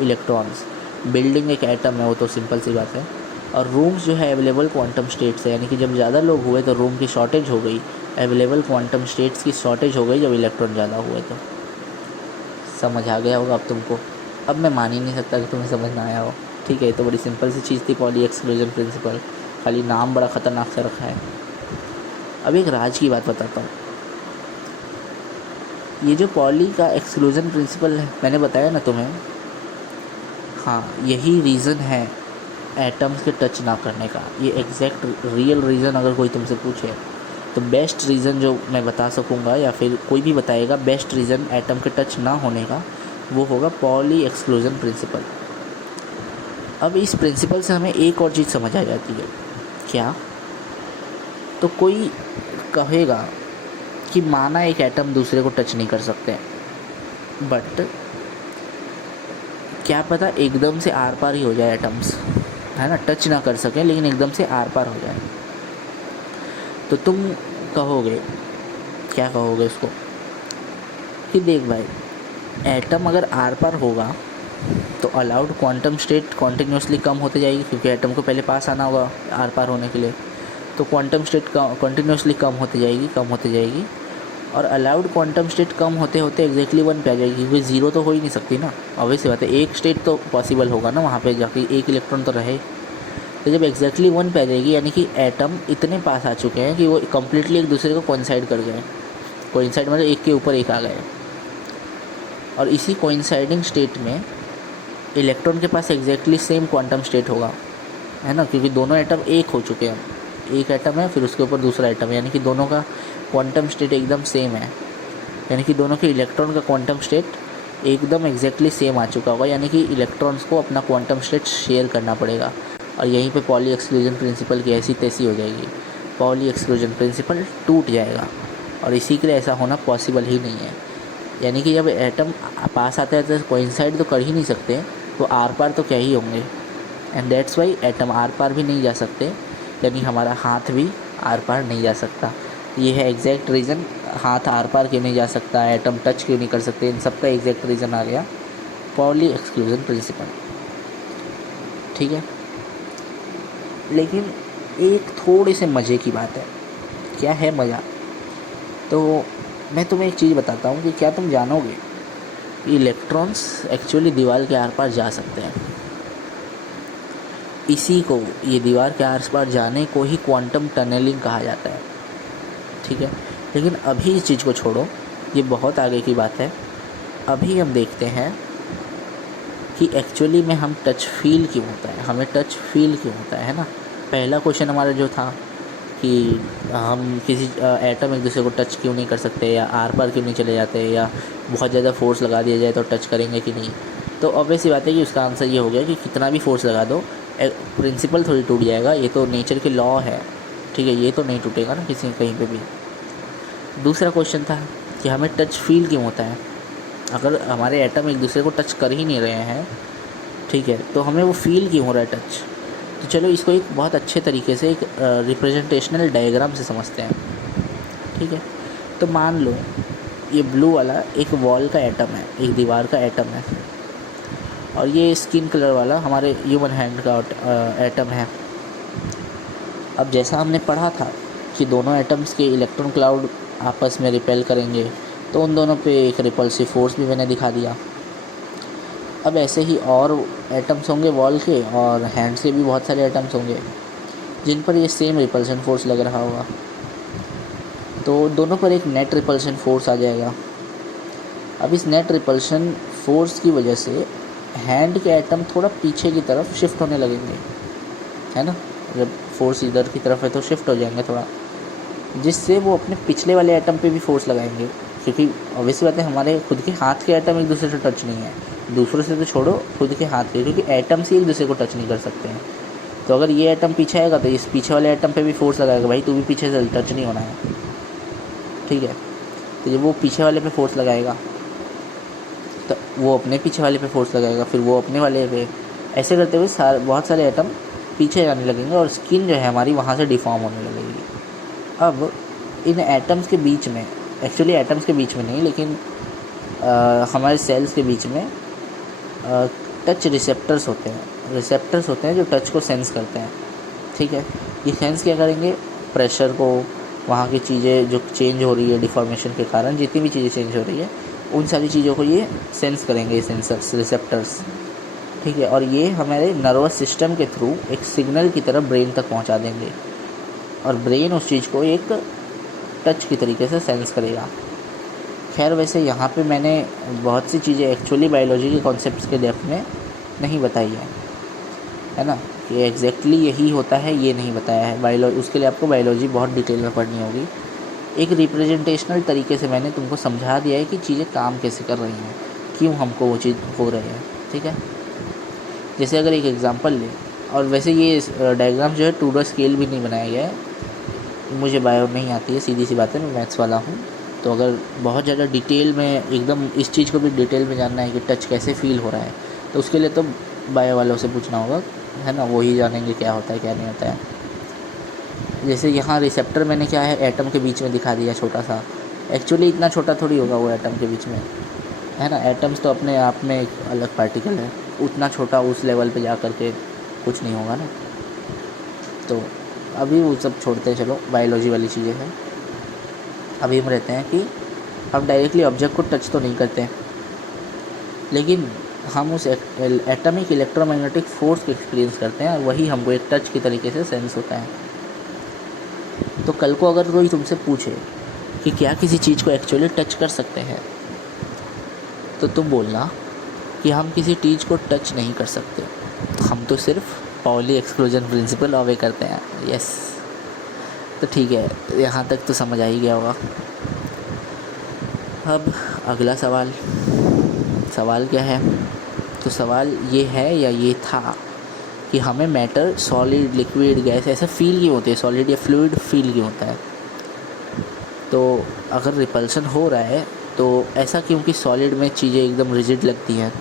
इलेक्ट्रॉन्स। बिल्डिंग एक एटम है, वो तो सिंपल सी बात है। और रूम्स जो है अवेलेबल क्वांटम स्टेट्स है, यानी कि जब ज़्यादा लोग हुए तो रूम की शॉर्टेज हो गई, अवेलेबल क्वांटम स्टेट्स की शॉर्टेज हो गई जब इलेक्ट्रॉन ज़्यादा हुए। तो समझ आ गया होगा अब तुमको। अब मैं मान ही नहीं सकता कि तुम्हें समझ ना आया हो, ठीक है। तो बड़ी सिंपल सी चीज़ थी पॉली एक्सक्लूजन प्रिंसिपल, खाली नाम बड़ा ख़तरनाक से रखा है। अब एक राज की बात बताता हूँ। ये जो पॉली का एक्सक्लूजन प्रिंसिपल है, मैंने बताया ना तुम्हें, हाँ, यही रीज़न है एटम्स के टच ना करने का। ये एग्जैक्ट रियल रीज़न अगर कोई तुमसे पूछे तो बेस्ट रीज़न जो मैं बता सकूँगा, या फिर कोई भी बताएगा बेस्ट रीज़न एटम के टच ना होने का, वो होगा पॉली एक्सक्लूजन प्रिंसिपल। अब इस प्रिंसिपल से हमें एक और चीज़ समझ आ जाती है। क्या? तो कोई कहेगा कि माना एक एटम दूसरे को टच नहीं कर सकते, बट क्या पता एकदम से आर पार ही हो जाए एटम्स, है ना, टच ना कर सकें लेकिन एकदम से आर पार हो जाए। तो तुम कहोगे, क्या कहोगे उसको, कि देख भाई, एटम अगर आर पार होगा तो अलाउड क्वांटम स्टेट कॉन्टिन्यूसली कम होते जाएगी, क्योंकि एटम को पहले पास आना होगा आर पार होने के लिए। तो क्वांटम स्टेट कॉन्टिन्यूसली कम होती जाएगी। और अलाउड क्वांटम स्टेट कम होते होते एग्जैक्टली 1 पे आ जाएगी, क्योंकि 0 तो हो ही नहीं सकती ना। ऑब्वियस सी बात है, एक स्टेट तो पॉसिबल होगा ना वहाँ पे जाके, एक इलेक्ट्रॉन तो रहे। तो जब एग्जैक्टली 1 पे आ जाएगी, यानी कि एटम इतने पास आ चुके हैं कि वो कम्प्लीटली एक दूसरे को कोइंसाइड कर गए। कोइंसाइड मतलब एक के ऊपर एक आ गए। और इसी कोइंसाइडिंग स्टेट में इलेक्ट्रॉन के पास एग्जैक्टली सेम क्वांटम स्टेट होगा, है ना, क्योंकि दोनों एटम एक हो चुके हैं। एक एटम है, फिर उसके ऊपर दूसरा एटम, यानी कि दोनों का क्वांटम स्टेट एकदम सेम है। यानी कि दोनों के इलेक्ट्रॉन का क्वांटम स्टेट एकदम एग्जैक्टली सेम आ चुका होगा, यानी कि इलेक्ट्रॉन्स को अपना क्वांटम स्टेट शेयर करना पड़ेगा। और यहीं पे पॉली एक्सक्लूजन प्रिंसिपल की ऐसी तैसी हो जाएगी, पॉली एक्सक्लूजन प्रिंसिपल टूट जाएगा। और इसी के लिए ऐसा होना पॉसिबल ही नहीं है। यानी कि जब एटम पास आते हैं तो कोइंसाइड तो कर ही नहीं सकते, तो आर पार तो क्या ही होंगे। And that's why atom are पार भी नहीं जा सकते, यानी हमारा हाथ भी आर पार नहीं जा सकता। ये है एग्जैक्ट रीज़न, हाथ आर पार क्यों नहीं जा सकता, एटम टच क्यों नहीं कर सकते, इन सब का एग्जैक्ट रीज़न आ गया पॉली एक्सक्लूजन प्रिंसिपल। ठीक है, लेकिन एक थोड़े से मज़े की बात है। क्या है मज़ा? तो मैं तुम्हें एक चीज़ बताता हूँ कि क्या तुम जानोगे कि इलेक्ट्रॉन्स एक्चुअली दीवार के आर पार जा सकते हैं। इसी को, ये दीवार के आर पार जाने को ही क्वांटम टनलिंग कहा जाता है। ठीक है, लेकिन अभी इस चीज़ को छोड़ो, ये बहुत आगे की बात है। अभी हम देखते हैं कि एक्चुअली में हम टच फील क्यों होता है, हमें टच फील क्यों होता है ना। पहला क्वेश्चन हमारा जो था कि हम किसी एटम एक दूसरे को टच क्यों नहीं कर सकते, या आर पार क्यों नहीं चले जाते, या बहुत ज़्यादा फोर्स लगा दिया जाए तो टच करेंगे कि नहीं। तो ऑब्वियस सी बात है कि उसका आंसर ये हो गया कि कितना भी फोर्स लगा दो प्रिंसिपल थोड़ी टूट जाएगा, ये तो नेचर के लॉ है। ठीक है, ये तो नहीं टूटेगा ना किसी कहीं पे भी। दूसरा क्वेश्चन था कि हमें टच फील क्यों होता है। अगर हमारे एटम एक दूसरे को टच कर ही नहीं रहे हैं, ठीक है, तो हमें वो फील क्यों हो रहा है टच। तो चलो इसको एक बहुत अच्छे तरीके से एक रिप्रेजेंटेशनल डायग्राम से समझते हैं। ठीक है, तो मान लो ये ब्लू वाला एक वॉल का एटम है, एक दीवार का एटम है, और ये स्किन कलर वाला हमारे ह्यूमन हैंड का एटम है। अब जैसा हमने पढ़ा था कि दोनों एटम्स के इलेक्ट्रॉन क्लाउड आपस में रिपेल करेंगे, तो उन दोनों पे एक रिपल्सिव फोर्स भी मैंने दिखा दिया। अब ऐसे ही और एटम्स होंगे वॉल के, और हैंड्स के भी बहुत सारे एटम्स होंगे जिन पर ये सेम रिपल्शन फोर्स लग रहा होगा। तो दोनों पर एक नेट रिपल्शन फोर्स आ जाएगा। अब इस नेट रिपल्शन फोर्स की वजह से हैंड के एटम थोड़ा पीछे की तरफ शिफ्ट होने लगेंगे, है ना। जब फोर्स इधर की तरफ है तो शिफ्ट हो जाएंगे थोड़ा, जिससे वो अपने पिछले वाले एटम पे भी फोर्स लगाएंगे, क्योंकि ऑब्वियस बात है हमारे खुद के हाथ के एटम एक दूसरे से टच नहीं है, दूसरों से तो छोड़ो, खुद के हाथ के, क्योंकि एटम से एक दूसरे को टच नहीं कर सकते हैं। तो अगर ये एटम पीछे आएगा तो इस पीछे वाले एटम पे भी फोर्स लगाएगा, भाई तू भी पीछे से टच नहीं होना है। ठीक है, तो जब वो पीछे वाले पे फोर्स लगाएगा तो वो अपने पीछे वाले पे फोर्स लगाएगा, फिर वो अपने वाले पे, ऐसे करते हुए बहुत सारे एटम पीछे जाने लगेंगे, और स्किन जो है हमारी वहाँ से डिफॉर्म होने लगेगी। अब इन एटम्स के बीच में, एक्चुअली एटम्स के बीच में नहीं, लेकिन हमारे सेल्स के बीच में टच रिसेप्टर्स होते हैं जो टच को सेंस करते हैं। ठीक है, ये सेंस क्या करेंगे, प्रेशर को, वहाँ की चीज़ें जो चेंज हो रही है डिफॉर्मेशन के कारण, जितनी भी चीज़ें चेंज हो रही है उन सारी चीज़ों को ये सेंस करेंगे, ये सेंसर्स, रिसेप्टर्स। ठीक है, और ये हमारे नर्वस सिस्टम के थ्रू एक सिग्नल की तरह ब्रेन तक पहुँचा देंगे, और ब्रेन उस चीज़ को एक टच की तरीके से सेंस करेगा। खैर वैसे यहाँ पे मैंने बहुत सी चीज़ें एक्चुअली बायोलॉजी के कॉन्सेप्ट्स के डेप्थ में नहीं बताई है ना, कि एग्जैक्टली यही होता है ये नहीं बताया है। बायोलॉजी, उसके लिए आपको बायोलॉजी बहुत डिटेल में पढ़नी होगी। एक रिप्रेजेंटेशनल तरीके से मैंने तुमको समझा दिया है कि चीज़ें काम कैसे कर रही हैं, क्यों हमको वो चीज़ हो रही है। ठीक है, जैसे अगर एक एग्जांपल ले, और वैसे ये डायग्राम जो है 2D स्केल भी नहीं बनाया गया है, मुझे बायो नहीं आती है, सीधी सी बात है, मैं मैथ्स वाला हूँ। तो अगर बहुत ज़्यादा डिटेल में एकदम इस चीज़ को भी डिटेल में जानना है कि टच कैसे फील हो रहा है, तो उसके लिए तो बायो वालों से पूछना होगा, है ना, वही जानेंगे क्या होता है क्या नहीं होता है। जैसे यहाँ रिसेप्टर मैंने क्या है एटम के बीच में दिखा दिया छोटा सा, एक्चुअली इतना छोटा थोड़ी होगा वो एटम के बीच में, है ना। एटम्स तो अपने आप में एक अलग पार्टिकल है, उतना छोटा उस लेवल पे जा कर के कुछ नहीं होगा ना। तो अभी वो सब छोड़ते हैं, चलो बायोलॉजी वाली चीज़ें हैं। अभी हम रहते हैं कि हम डायरेक्टली ऑब्जेक्ट को टच तो नहीं करते हैं, लेकिन हम उस एटॉमिक इलेक्ट्रोमैग्नेटिक फोर्स को एक्सपीरियंस करते हैं और वही हमको एक टच की तरीके से सेंस होता है। तो कल को अगर कोई तुमसे पूछे कि क्या किसी चीज़ को एक्चुअली टच कर सकते हैं, तो तुम बोलना कि हम किसी चीज़ को टच नहीं कर सकते, हम तो सिर्फ पाउली एक्सक्लूजन प्रिंसिपल ऑवे करते हैं। यस, तो ठीक है, यहाँ तक तो समझ आ ही गया होगा। अब अगला सवाल क्या है? तो सवाल ये है या ये था कि हमें मैटर सॉलिड, लिक्विड, गैस ऐसे फील क्यों होते हैं, सॉलिड या फ्लूइड फील क्यों होता है? तो अगर रिपल्शन हो रहा है तो ऐसा क्योंकि सॉलिड में चीज़ें एकदम रिजिड लगती हैं,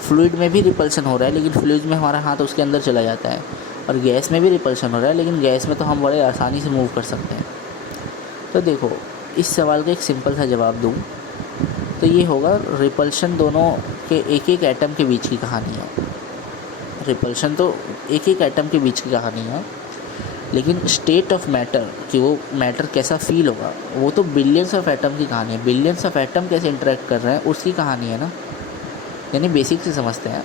फ्लूइड में भी रिपल्शन हो रहा है लेकिन फ्लूइड में हमारा हाथ उसके अंदर चला जाता है, और गैस में भी रिपल्शन हो रहा है लेकिन गैस में तो हम बड़े आसानी से मूव कर सकते हैं। तो देखो, इस सवाल का एक सिंपल सा जवाब दूँ तो ये होगा, रिपल्शन दोनों के एक एक एटम के बीच की कहानी है। रिपल्शन तो एक एक एटम के बीच की कहानी है, लेकिन स्टेट ऑफ मैटर कि वो मैटर कैसा फील होगा वो तो बिलियंस ऑफ एटम की कहानी है। बिलियंस ऑफ एटम कैसे इंटरेक्ट कर रहे हैं उसकी कहानी है ना, यानी बेसिक से समझते हैं।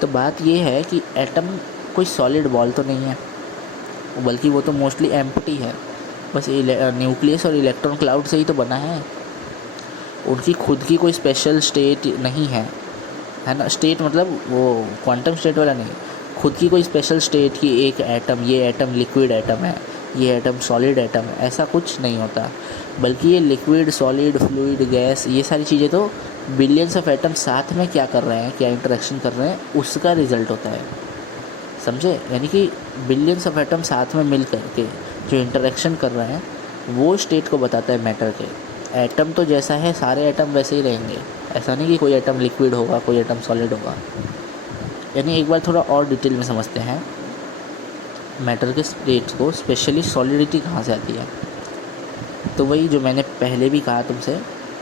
तो बात ये है कि एटम कोई सॉलिड बॉल तो नहीं है, बल्कि वो तो मोस्टली एम्प्टी है, बस न्यूक्लियस और इलेक्ट्रॉन क्लाउड से ही तो बना है। उनकी खुद की कोई स्पेशल स्टेट नहीं है ना। स्टेट मतलब वो क्वांटम स्टेट वाला नहीं, खुद की कोई स्पेशल स्टेट की एक एटम, ये एटम लिक्विड एटम है, ये एटम सॉलिड एटम है, ऐसा कुछ नहीं होता। बल्कि ये लिक्विड, सॉलिड, फ्लूइड, गैस, ये सारी चीज़ें तो बिलियंस ऑफ एटम साथ में क्या कर रहे हैं, क्या इंटरेक्शन कर रहे हैं, उसका रिजल्ट होता है। समझे? यानी कि बिलियंस ऑफ एटम साथ में मिल कर के जो इंटरेक्शन कर रहे हैं वो स्टेट को बताता है मैटर के। एटम तो जैसा है सारे एटम वैसे ही रहेंगे, ऐसा नहीं कि कोई एटम लिक्विड होगा, कोई एटम सॉलिड होगा। यानी एक बार थोड़ा और डिटेल में समझते हैं मैटर के स्टेट्स को, स्पेशली सॉलिडिटी कहाँ से आती है। तो वही जो मैंने पहले भी कहा तुमसे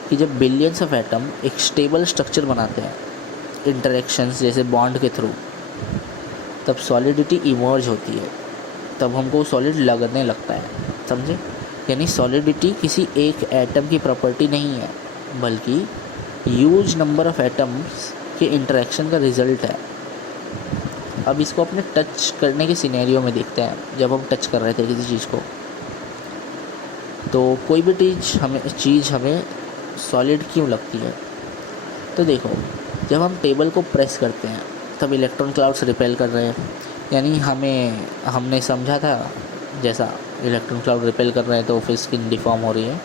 कि जब बिलियंस ऑफ एटम एक स्टेबल स्ट्रक्चर बनाते हैं इंटरेक्शंस जैसे बॉन्ड के थ्रू, तब सॉलिडिटी इमर्ज होती है, तब हमको सॉलिड लगने लगता है। समझे? यानी सॉलिडिटी किसी एक एटम की प्रॉपर्टी नहीं है, बल्कि ह्यूज नंबर ऑफ एटम्स के इंटरेक्शन का रिजल्ट है। अब इसको अपने टच करने के सिनेरियो में देखते हैं। जब हम टच कर रहे थे किसी चीज़ को, तो कोई भी चीज़ हमें सॉलिड क्यों लगती है? तो देखो, जब हम टेबल को प्रेस करते हैं तब इलेक्ट्रॉन क्लाउड्स रिपेल कर रहे हैं, यानी हमने समझा था जैसा इलेक्ट्रॉन क्लाउड रिपेल कर रहे हैं तो फिर स्किन डिफॉर्म हो रही है,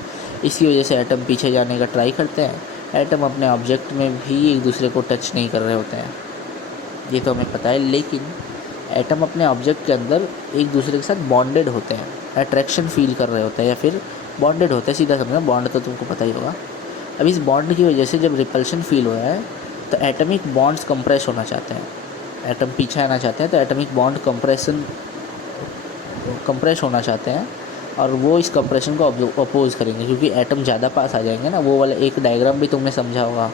इसकी वजह से एटम पीछे जाने का ट्राई करते हैं। एटम अपने ऑब्जेक्ट में भी एक दूसरे को टच नहीं कर रहे होते हैं, ये तो हमें पता है, लेकिन एटम अपने ऑब्जेक्ट के अंदर एक दूसरे के साथ बॉन्डेड होते हैं, अट्रैक्शन फील कर रहे होते हैं या फिर बॉन्डेड होते हैं। सीधा समझना, बॉन्ड तो तुमको पता ही होगा। अब इस बॉन्ड की वजह से जब रिपल्शन फील हो रहा है तो एटमिक बॉन्ड्स कंप्रेस होना चाहते हैं, एटम पीछे आना चाहते हैं, तो एटमिक बॉन्ड कंप्रेस होना चाहते हैं और वो इस कंप्रेशन को अपोज करेंगे, क्योंकि एटम ज़्यादा पास आ जाएंगे ना। वो वाला एक डायग्राम भी तुमने समझा होगा,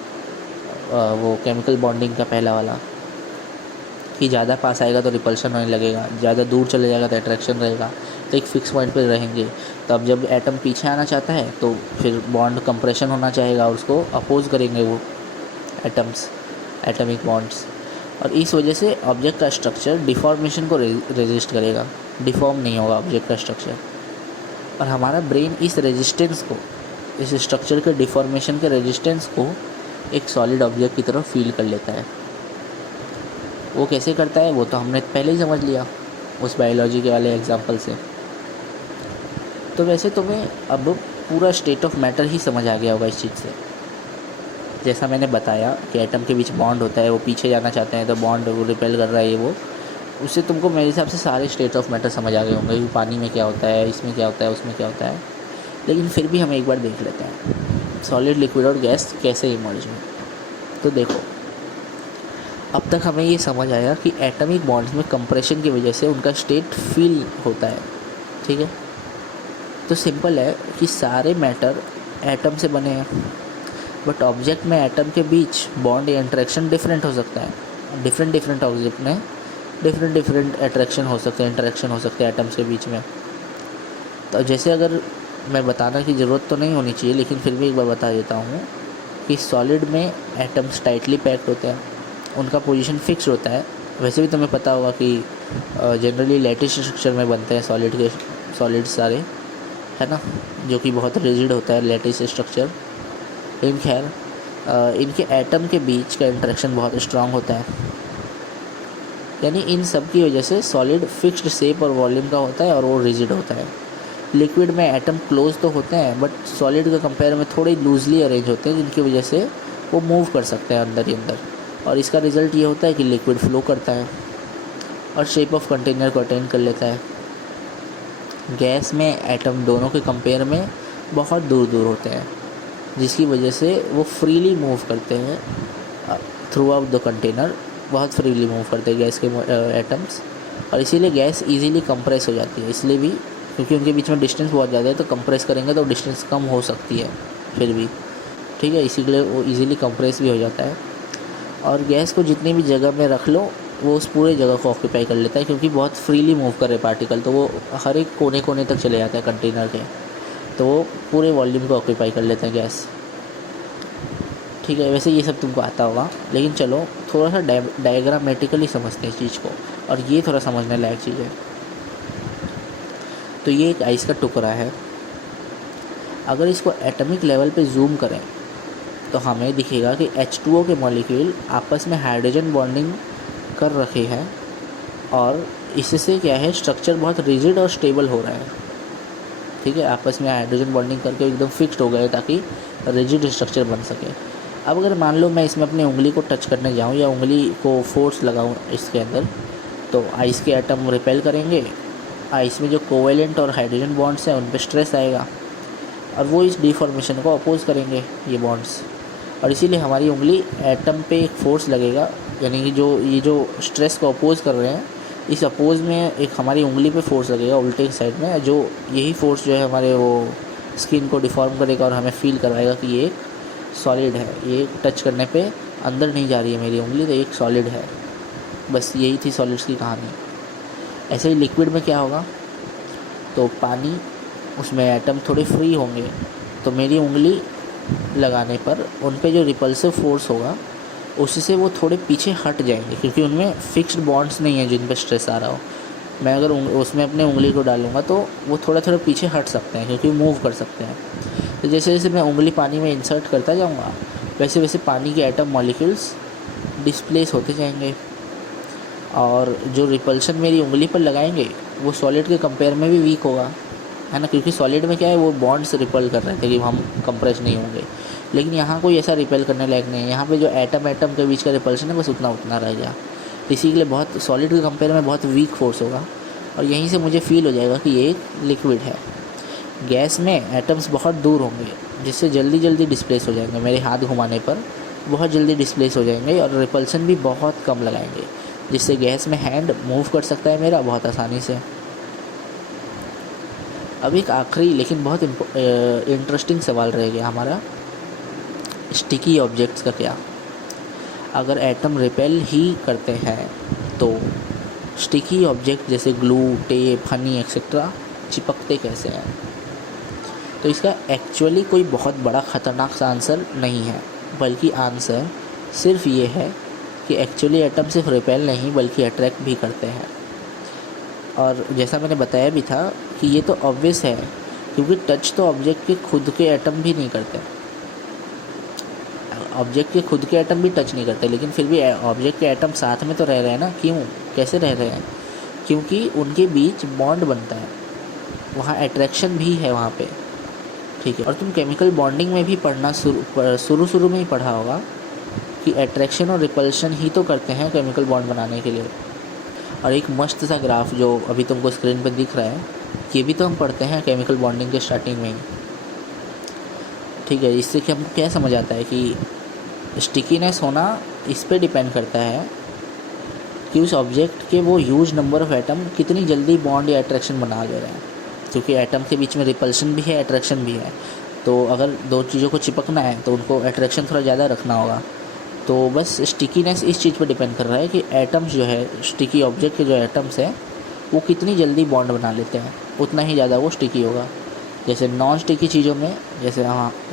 वो केमिकल बॉन्डिंग का पहला वाला, कि ज़्यादा पास आएगा तो रिपल्शन होने लगेगा, ज़्यादा दूर चले जाएगा तो अट्रैक्शन रहेगा, तो एक फ़िक्स पॉइंट पर रहेंगे। तो अब जब एटम पीछे आना चाहता है तो फिर बॉन्ड कंप्रेशन होना चाहेगा और उसको अपोज करेंगे वो एटमिक बॉन्ड्स, और इस वजह से ऑब्जेक्ट का स्ट्रक्चर डिफॉर्मेशन को रेजिस्ट करेगा, डिफॉर्म नहीं होगा ऑब्जेक्ट का स्ट्रक्चर। और हमारा ब्रेन इस रेजिस्टेंस को, इस स्ट्रक्चर के डिफॉर्मेशन के रेजिस्टेंस को एक सॉलिड ऑब्जेक्ट की तरफ फील कर लेता है। वो कैसे करता है वो तो हमने पहले ही समझ लिया उस बायोलॉजी के वाले एग्जांपल से। तो वैसे तुम्हें अब पूरा स्टेट ऑफ मैटर ही समझ आ गया होगा इस चीज़ से। जैसा मैंने बताया कि एटम के बीच बॉन्ड होता है, वो पीछे जाना चाहते हैं तो बॉन्ड वो रिपेल कर रहा है, ये वो, उससे तुमको मेरे हिसाब से सारे स्टेट ऑफ मैटर समझ आ गए होंगे कि पानी में क्या होता है, इसमें क्या होता है, उसमें क्या होता है। लेकिन फिर भी हम एक बार देख लेते हैं सॉलिड, लिक्विड और गैस कैसे इमर्ज हुए। तो देखो, अब तक हमें ये समझ आया कि एटमिक बॉन्ड्स में कंप्रेशन की वजह से उनका स्टेट फील होता है, ठीक है। तो सिंपल है कि सारे मैटर एटम से बने हैं, बट ऑब्जेक्ट में एटम के बीच बॉन्ड या इंटरेक्शन डिफरेंट हो सकता है। डिफरेंट ऑब्जेक्ट में डिफरेंट अट्रैक्शन हो सकते हैं, इंटरेक्शन हो सकते हैं एटम्स के बीच में। तो जैसे अगर मैं बताना की ज़रूरत तो नहीं होनी चाहिए, लेकिन फिर भी एक बार बता देता हूँ कि सॉलिड में एटम्स टाइटली पैक्ड होते हैं, उनका पोजीशन फिक्स होता है। वैसे भी तुम्हें पता होगा कि जनरली लैटिस स्ट्रक्चर में बनते हैं सॉलिड सारे, है ना, जो कि बहुत रिजिड होता है लैटिस स्ट्रक्चर। लेकिन खैर इनके एटम के बीच का इंटरेक्शन बहुत स्ट्रांग होता है, यानी इन सब की वजह से सॉलिड फिक्स्ड शेप और वॉल्यूम का होता है और वो रिजिड होता है। लिक्विड में एटम क्लोज तो होते हैं, बट सॉलिड के कंपेयर में थोड़े लूजली अरेंज होते हैं, जिनकी वजह से वो मूव कर सकते हैं अंदर ही अंदर, और इसका रिज़ल्ट ये होता है कि लिक्विड फ्लो करता है और शेप ऑफ कंटेनर को अटेन कर लेता है। गैस में एटम दोनों के कंपेयर में बहुत दूर दूर होते हैं, जिसकी वजह से वो फ्रीली मूव करते हैं थ्रू आउट द कंटेनर, बहुत फ्रीली मूव करते हैं गैस के एटम्स, और इसीलिए गैस इजीली कंप्रेस हो जाती है। इसलिए भी क्योंकि उनके बीच में डिस्टेंस बहुत ज़्यादा है, तो कंप्रेस करेंगे तो डिस्टेंस कम हो सकती है फिर भी, ठीक है, इसीलिए वो इजीली कंप्रेस भी हो जाता है। और गैस को जितनी भी जगह में रख लो वो उस पूरे जगह को ऑक्यूपाई कर लेता है, क्योंकि बहुत फ्रीली मूव कर रहे पार्टिकल, तो वो हर एक कोने कोने तक चले जाता है कंटेनर के, तो वो पूरे वॉल्यूम को ऑक्यूपाई कर लेते हैं गैस, ठीक है। वैसे ये सब तुमको आता होगा, लेकिन चलो थोड़ा सा डायग्रामेटिकली समझते हैं इस चीज़ को, और ये थोड़ा समझने लायक चीज़ है। तो ये एक आइस का टुकड़ा है, अगर इसको एटॉमिक लेवल पे जूम करें तो हमें दिखेगा कि H2O के मॉलिक्यूल आपस में हाइड्रोजन बॉन्डिंग कर रखे हैं, और इससे क्या है, स्ट्रक्चर बहुत रिजिड और स्टेबल हो रहा है, ठीक है। आपस में हाइड्रोजन बॉन्डिंग करके एकदम फिक्स्ड हो गए ताकि रिजिड स्ट्रक्चर बन सके। अब अगर मान लो मैं इसमें अपनी उंगली को टच करने जाऊँ या उंगली को फोर्स लगाऊँ इसके अंदर, तो आइस के एटम रिपेल करेंगे, आइस में जो कोवेलेंट और हाइड्रोजन बॉन्ड्स हैं उन पर स्ट्रेस आएगा, और वो इस डिफॉर्मेशन को अपोज करेंगे ये बॉन्ड्स, और इसीलिए हमारी उंगली एटम पे एक फोर्स लगेगा, यानी कि ये जो स्ट्रेस को अपोज कर रहे हैं, इस अपोज में एक हमारी उंगली पे फोर्स लगेगा उल्टे साइड में, जो यही फोर्स जो है हमारे वो स्किन को डिफॉर्म करेगा और हमें फील करवाएगा कि ये सॉलिड है, ये टच करने पे अंदर नहीं जा रही है मेरी उंगली, तो एक सॉलिड है। बस यही थी सॉलिड्स की कहानी। ऐसे ही लिक्विड में क्या होगा, तो पानी, उसमें एटम थोड़े फ्री होंगे, तो मेरी उंगली लगाने पर उन पे जो रिपल्सिव फोर्स होगा उससे वो थोड़े पीछे हट जाएंगे, क्योंकि उनमें फिक्स्ड बॉन्ड्स नहीं है जिन पे स्ट्रेस आ रहा हो। मैं अगर उसमें अपने उंगली को डालूंगा तो वो थोड़ा थोड़ा पीछे हट सकते हैं, क्योंकि मूव कर सकते हैं। तो जैसे जैसे मैं उंगली पानी में इंसर्ट करता जाऊंगा, वैसे वैसे पानी के एटम मॉलिक्यूल्स डिस्प्लेस होते जाएंगे, और जो रिपल्शन मेरी उंगली पर लगाएंगे वो सॉलिड के कंपेयर में भी वीक होगा, है ना, क्योंकि सॉलिड में क्या है, वो बॉन्ड्स रिपेल कर रहे थे कि हम कंप्रेस नहीं होंगे, लेकिन यहाँ कोई ऐसा रिपेल करने लायक नहीं है। यहाँ पे जो एटम के बीच का रिपल्शन है बस उतना रह गया, तो इसी के लिए बहुत सॉलिड के कंपेयर में बहुत वीक फोर्स होगा, और यहीं से मुझे फील हो जाएगा कि ये एक लिक्विड है। गैस में एटम्स बहुत दूर होंगे, जिससे जल्दी डिस्प्लेस हो जाएंगे, मेरे हाथ घुमाने पर बहुत जल्दी डिस्प्लेस हो जाएंगे, और रिपल्सन भी बहुत कम लगाएंगे, जिससे गैस में हैंड मूव कर सकता है मेरा बहुत आसानी से। अब एक आखिरी लेकिन बहुत इंटरेस्टिंग सवाल रह गया हमारा, स्टिकी ऑब्जेक्ट्स का क्या। अगर एटम रिपेल ही करते हैं तो स्टिकी ऑब्जेक्ट जैसे ग्लू, टेप, हनी एक्सेट्रा चिपकते कैसे हैं। तो इसका एक्चुअली कोई बहुत बड़ा ख़तरनाक सा आंसर नहीं है, बल्कि आंसर सिर्फ ये है कि एक्चुअली एटम सिर्फ रिपेल नहीं बल्कि अट्रैक्ट भी करते हैं। और जैसा मैंने बताया भी था कि ये तो ऑब्वियस है, क्योंकि टच तो ऑब्जेक्ट के खुद के एटम भी नहीं करते, ऑब्जेक्ट के खुद के एटम भी टच नहीं करते, लेकिन फिर भी ऑब्जेक्ट के एटम साथ में तो रह रहे हैं ना। क्यों, कैसे रह रहे हैं, क्योंकि उनके बीच बॉन्ड बनता है, वहाँ अट्रैक्शन भी है वहाँ पे, ठीक है। और तुम केमिकल बॉन्डिंग में भी पढ़ना शुरू में ही पढ़ा होगा कि अट्रैक्शन और रिपल्शन ही तो करते हैं केमिकल बॉन्ड बनाने के लिए। और एक मस्त सा ग्राफ जो अभी तुमको स्क्रीन पर दिख रहा है, ये भी तो हम पढ़ते हैं केमिकल बॉन्डिंग के स्टार्टिंग में ही, ठीक है। इससे कि हमको क्या समझ आता है कि स्टिकीनेस होना इस पे डिपेंड करता है कि उस ऑब्जेक्ट के वो ह्यूज नंबर ऑफ एटम कितनी जल्दी बॉन्ड या अट्रैक्शन बना ले रहे हैं, क्योंकि एटम के बीच में रिपल्शन भी है, अट्रैक्शन भी है। तो अगर दो चीज़ों को चिपकना है तो उनको अट्रैक्शन थोड़ा ज़्यादा रखना होगा। तो बस स्टिकीनेस इस चीज़ पर डिपेंड कर रहा है कि एटम्स जो है, स्टिकी ऑब्जेक्ट के जो एटम्स हैं वो कितनी जल्दी बॉन्ड बना लेते हैं, उतना ही ज़्यादा वो स्टिकी होगा। जैसे नॉन स्टिकी चीज़ों में, जैसे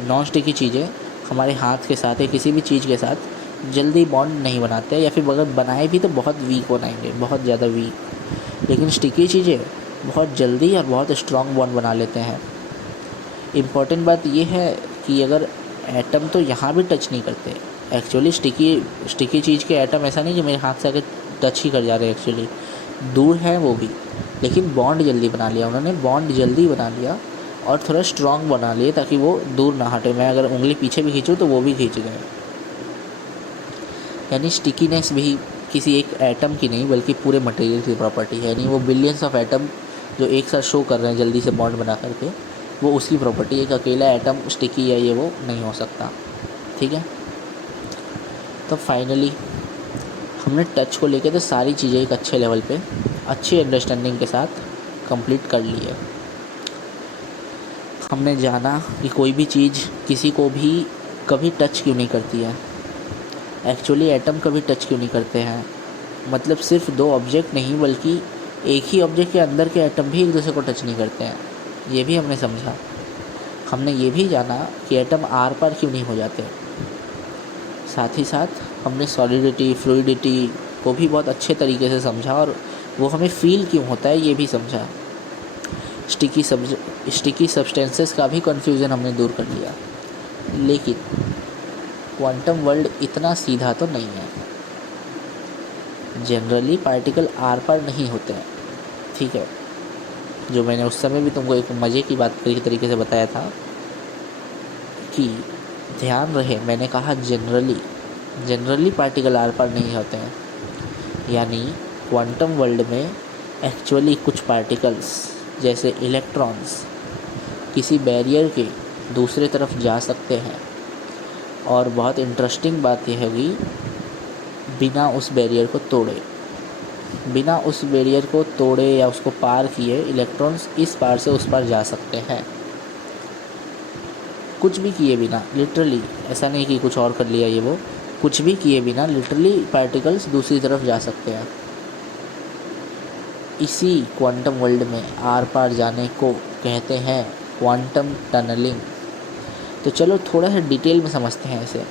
नॉन स्टिकी चीज़ें हमारे हाथ के साथ या किसी भी चीज़ के साथ जल्दी बॉन्ड नहीं बनाते, या फिर अगर बनाए भी तो बहुत वीक बनाएंगे, बहुत ज़्यादा वीक। लेकिन स्टिकी चीज़ें बहुत जल्दी और बहुत स्ट्रॉन्ग बॉन्ड बना लेते हैं। इम्पॉर्टेंट बात यह है कि अगर एटम तो यहाँ भी टच नहीं करते एक्चुअली, स्टिकी चीज़ के एटम ऐसा नहीं कि मेरे हाथ से आके टच ही कर जा रहे हैं, एक्चुअली दूर है वो भी, लेकिन बॉन्ड जल्दी बना लिया उन्होंने, बॉन्ड जल्दी बना लिया और थोड़ा स्ट्रॉन्ग बना लिए ताकि वो दूर ना हटे। मैं अगर उंगली पीछे भी खींचूँ तो वो भी खींच गए। यानी स्टिकीनेस भी किसी एक एटम की नहीं बल्कि पूरे मटेरियल की प्रॉपर्टी है। यानी वो बिलियंस ऑफ एटम जो एक साथ शो कर रहे हैं जल्दी से बॉन्ड बना करके, वो उसकी प्रॉपर्टी। एक अकेला एटम स्टिकी है ये वो नहीं हो सकता। ठीक है, तो फाइनली हमने टच को लेके तो सारी चीज़ें एक अच्छे लेवल पे अच्छी अंडरस्टैंडिंग के साथ कंप्लीट कर ली है। हमने जाना कि कोई भी चीज़ किसी को भी कभी टच क्यों नहीं करती है। एक्चुअली एटम कभी टच क्यों नहीं करते हैं, मतलब सिर्फ दो ऑब्जेक्ट नहीं बल्कि एक ही ऑब्जेक्ट के अंदर के एटम भी एक दूसरे को टच नहीं करते हैं, ये भी हमने समझा। हमने ये भी जाना कि एटम आर पार क्यों नहीं हो जाते। साथ ही साथ हमने सॉलिडिटी, फ्लूइडिटी को भी बहुत अच्छे तरीके से समझा और वो हमें फील क्यों होता है ये भी समझा। स्टिकी सब्सटेंसेस का भी कन्फ्यूज़न हमने दूर कर लिया। लेकिन क्वांटम वर्ल्ड इतना सीधा तो नहीं है। जनरली पार्टिकल आर पार नहीं होते हैं, ठीक है। जो मैंने उस समय भी तुमको एक मज़े की बात के तरीके से बताया था कि ध्यान रहे, मैंने कहा जनरली पार्टिकल आर पार नहीं होते हैं। यानी क्वांटम वर्ल्ड में एक्चुअली कुछ पार्टिकल्स जैसे इलेक्ट्रॉन्स किसी बैरियर के दूसरे तरफ जा सकते हैं। और बहुत इंटरेस्टिंग बात यह होगी, बिना उस बैरियर को तोड़े या उसको पार किए इलेक्ट्रॉन्स इस पार से उस पार जा सकते हैं, कुछ भी किए बिना। लिटरली ऐसा नहीं कि कुछ और कर लिया ये वो, कुछ भी किए बिना लिटरली पार्टिकल्स दूसरी तरफ जा सकते हैं। इसी क्वांटम वर्ल्ड में आर पार जाने को कहते हैं क्वांटम टनलिंग। तो चलो थोड़ा सा डिटेल में समझते हैं इसे,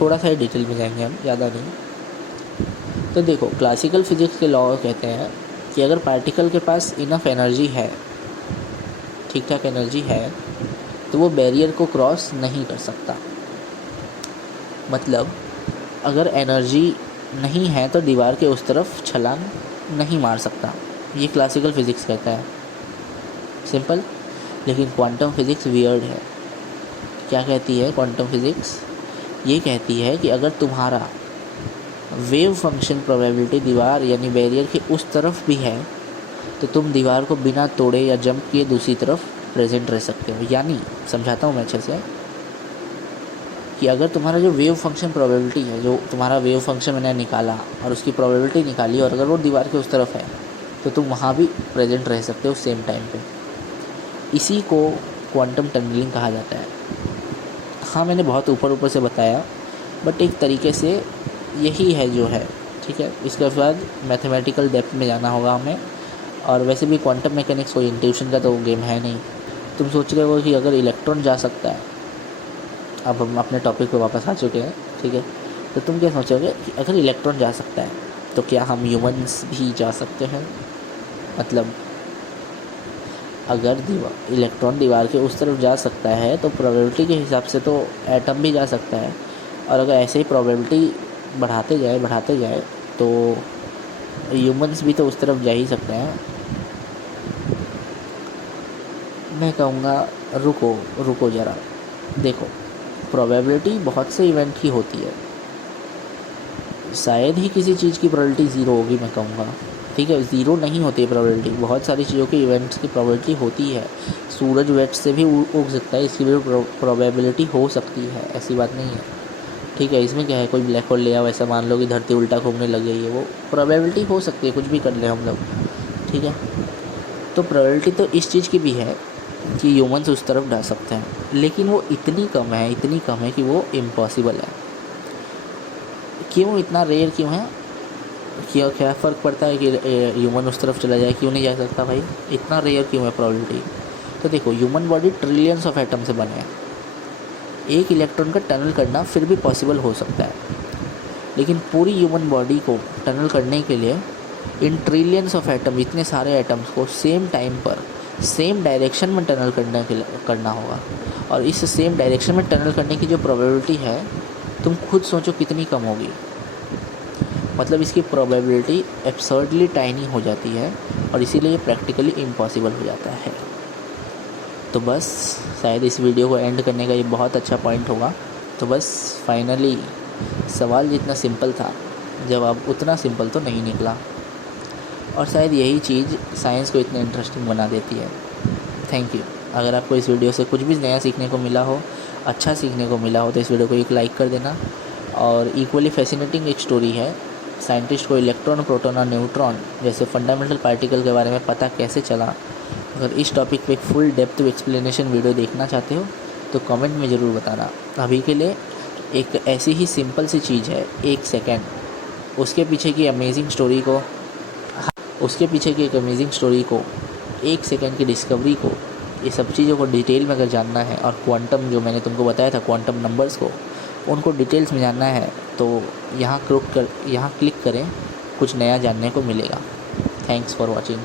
थोड़ा सा ही डिटेल में जाएंगे हम, ज़्यादा नहीं। तो देखो, क्लासिकल फिजिक्स के लॉ कहते हैं कि अगर पार्टिकल के पास इनफ एनर्जी है, ठीक ठाक एनर्जी है, तो वो बैरियर को क्रॉस नहीं कर सकता। मतलब अगर एनर्जी नहीं है तो दीवार के उस तरफ छलांग नहीं मार सकता, ये क्लासिकल फिजिक्स कहता है, सिंपल। लेकिन क्वांटम फिजिक्स वियर्ड है। क्या कहती है क्वांटम फिजिक्स? ये कहती है कि अगर तुम्हारा वेव फंक्शन प्रोबेबिलिटी दीवार यानी बैरियर के उस तरफ भी है तो तुम दीवार को बिना तोड़े या जंप किए दूसरी तरफ प्रेजेंट रह सकते हो। यानी समझाता हूँ मैं अच्छे से कि अगर तुम्हारा जो वेव फंक्शन प्रोबेबिलिटी है, जो तुम्हारा वेव फंक्शन मैंने निकाला और उसकी प्रोबेबिलिटी निकाली, और अगर वो दीवार के उस तरफ है तो तुम वहाँ भी प्रेजेंट रह सकते हो सेम टाइम पे। इसी को क्वांटम टनलिंग कहा जाता है। हाँ, मैंने बहुत ऊपर से बताया, बट एक तरीके से यही है जो है, ठीक है। इसके बाद मैथमेटिकल डेप्थ में जाना होगा हमें। और वैसे भी क्वांटम मैकेनिक्स कोई इंट्यूशन का तो गेम है नहीं। तुम सोच रहे हो कि अगर इलेक्ट्रॉन जा सकता है, अब हम अपने टॉपिक पे वापस आ चुके हैं, ठीक है। तो तुम क्या सोचोगे कि अगर इलेक्ट्रॉन जा सकता है तो क्या हम ह्यूमंस भी जा सकते हैं? मतलब अगर इलेक्ट्रॉन दीवार के उस तरफ जा सकता है तो प्रोबेबिलिटी के हिसाब से तो एटम भी जा सकता है। और अगर ऐसे ही प्रोबेबिलिटी बढ़ाते जाए तो ह्यूमंस भी तो उस तरफ जा ही सकते हैं। मैं कहूँगा रुको ज़रा, देखो, प्रोबेबिलिटी बहुत से इवेंट की होती है, शायद ही किसी चीज़ की प्रोबेबिलिटी ज़ीरो होगी, मैं कहूँगा, ठीक है। ज़ीरो नहीं होती है प्रोबेबिलिटी, बहुत सारी चीज़ों के इवेंट्स की प्रोबेबिलिटी होती है। सूरज वेस्ट से भी उग सकता है, इसकी भी प्रोबेबिलिटी हो सकती है, ऐसी बात नहीं है, ठीक है। इसमें क्या है, कोई ब्लैक होल ले आओ, ऐसा मान लो कि धरती उल्टा घूमने लग गई है, वो प्रोबेबिलिटी हो सकती है, कुछ भी कर ले हम लोग, ठीक है। तो प्रोबेबिलिटी तो इस चीज़ की भी है कि ह्यूमंस उस तरफ जा सकते हैं, लेकिन वो इतनी कम है कि वो इम्पॉसिबल है। क्यों इतना रेयर क्यों है? क्या क्या फ़र्क पड़ता है कि ह्यूमन उस तरफ चला जाए, क्यों नहीं जा सकता भाई? इतना रेयर क्यों है प्रोबेबिलिटी? तो देखो, human body trillions of atom से बने हैं। एक इलेक्ट्रॉन का टनल करना फिर भी पॉसिबल हो सकता है, लेकिन पूरी ह्यूमन बॉडी को टनल करने के लिए इन ट्रिलियंस ऑफ एटम, इतने सारे एटम्स को सेम टाइम पर सेम डायरेक्शन में टनल करना होगा। और इस सेम डायरेक्शन में टनल करने की जो प्रोबेबिलिटी है, तुम खुद सोचो कितनी कम होगी। मतलब इसकी प्रोबेबिलिटी एब्सर्डली टाइनी हो जाती है और इसीलिए प्रैक्टिकली इम्पॉसिबल हो जाता है। तो बस शायद इस वीडियो को एंड करने का ये बहुत अच्छा पॉइंट होगा। तो बस फाइनली सवाल जितना सिंपल था, जवाब उतना सिंपल तो नहीं निकला, और शायद यही चीज़ साइंस को इतना इंटरेस्टिंग बना देती है। Thank you. अगर आपको इस वीडियो से कुछ भी नया सीखने को मिला हो, अच्छा सीखने को मिला हो, तो इस वीडियो को एक लाइक कर देना। और इक्वली फैसिनेटिंग एक स्टोरी है, साइंटिस्ट को इलेक्ट्रॉन, प्रोटॉन और न्यूट्रॉन जैसे फंडामेंटल पार्टिकल के बारे में पता कैसे चला। अगर इस टॉपिक पे एक फुल डेप्थ एक्सप्लेनेशन वीडियो देखना चाहते हो तो कमेंट में ज़रूर बताना। अभी के लिए एक ऐसी ही सिंपल सी चीज़ है, 1 सेकेंड, उसके पीछे की एक अमेजिंग स्टोरी को 1 सेकेंड की डिस्कवरी को, ये सब चीज़ों को डिटेल में अगर जानना है, और क्वांटम जो मैंने तुमको बताया था, क्वांटम नंबर्स को, उनको डिटेल्स में जानना है, तो यहाँ क्लिक करें, कुछ नया जानने को मिलेगा। Thanks for watching.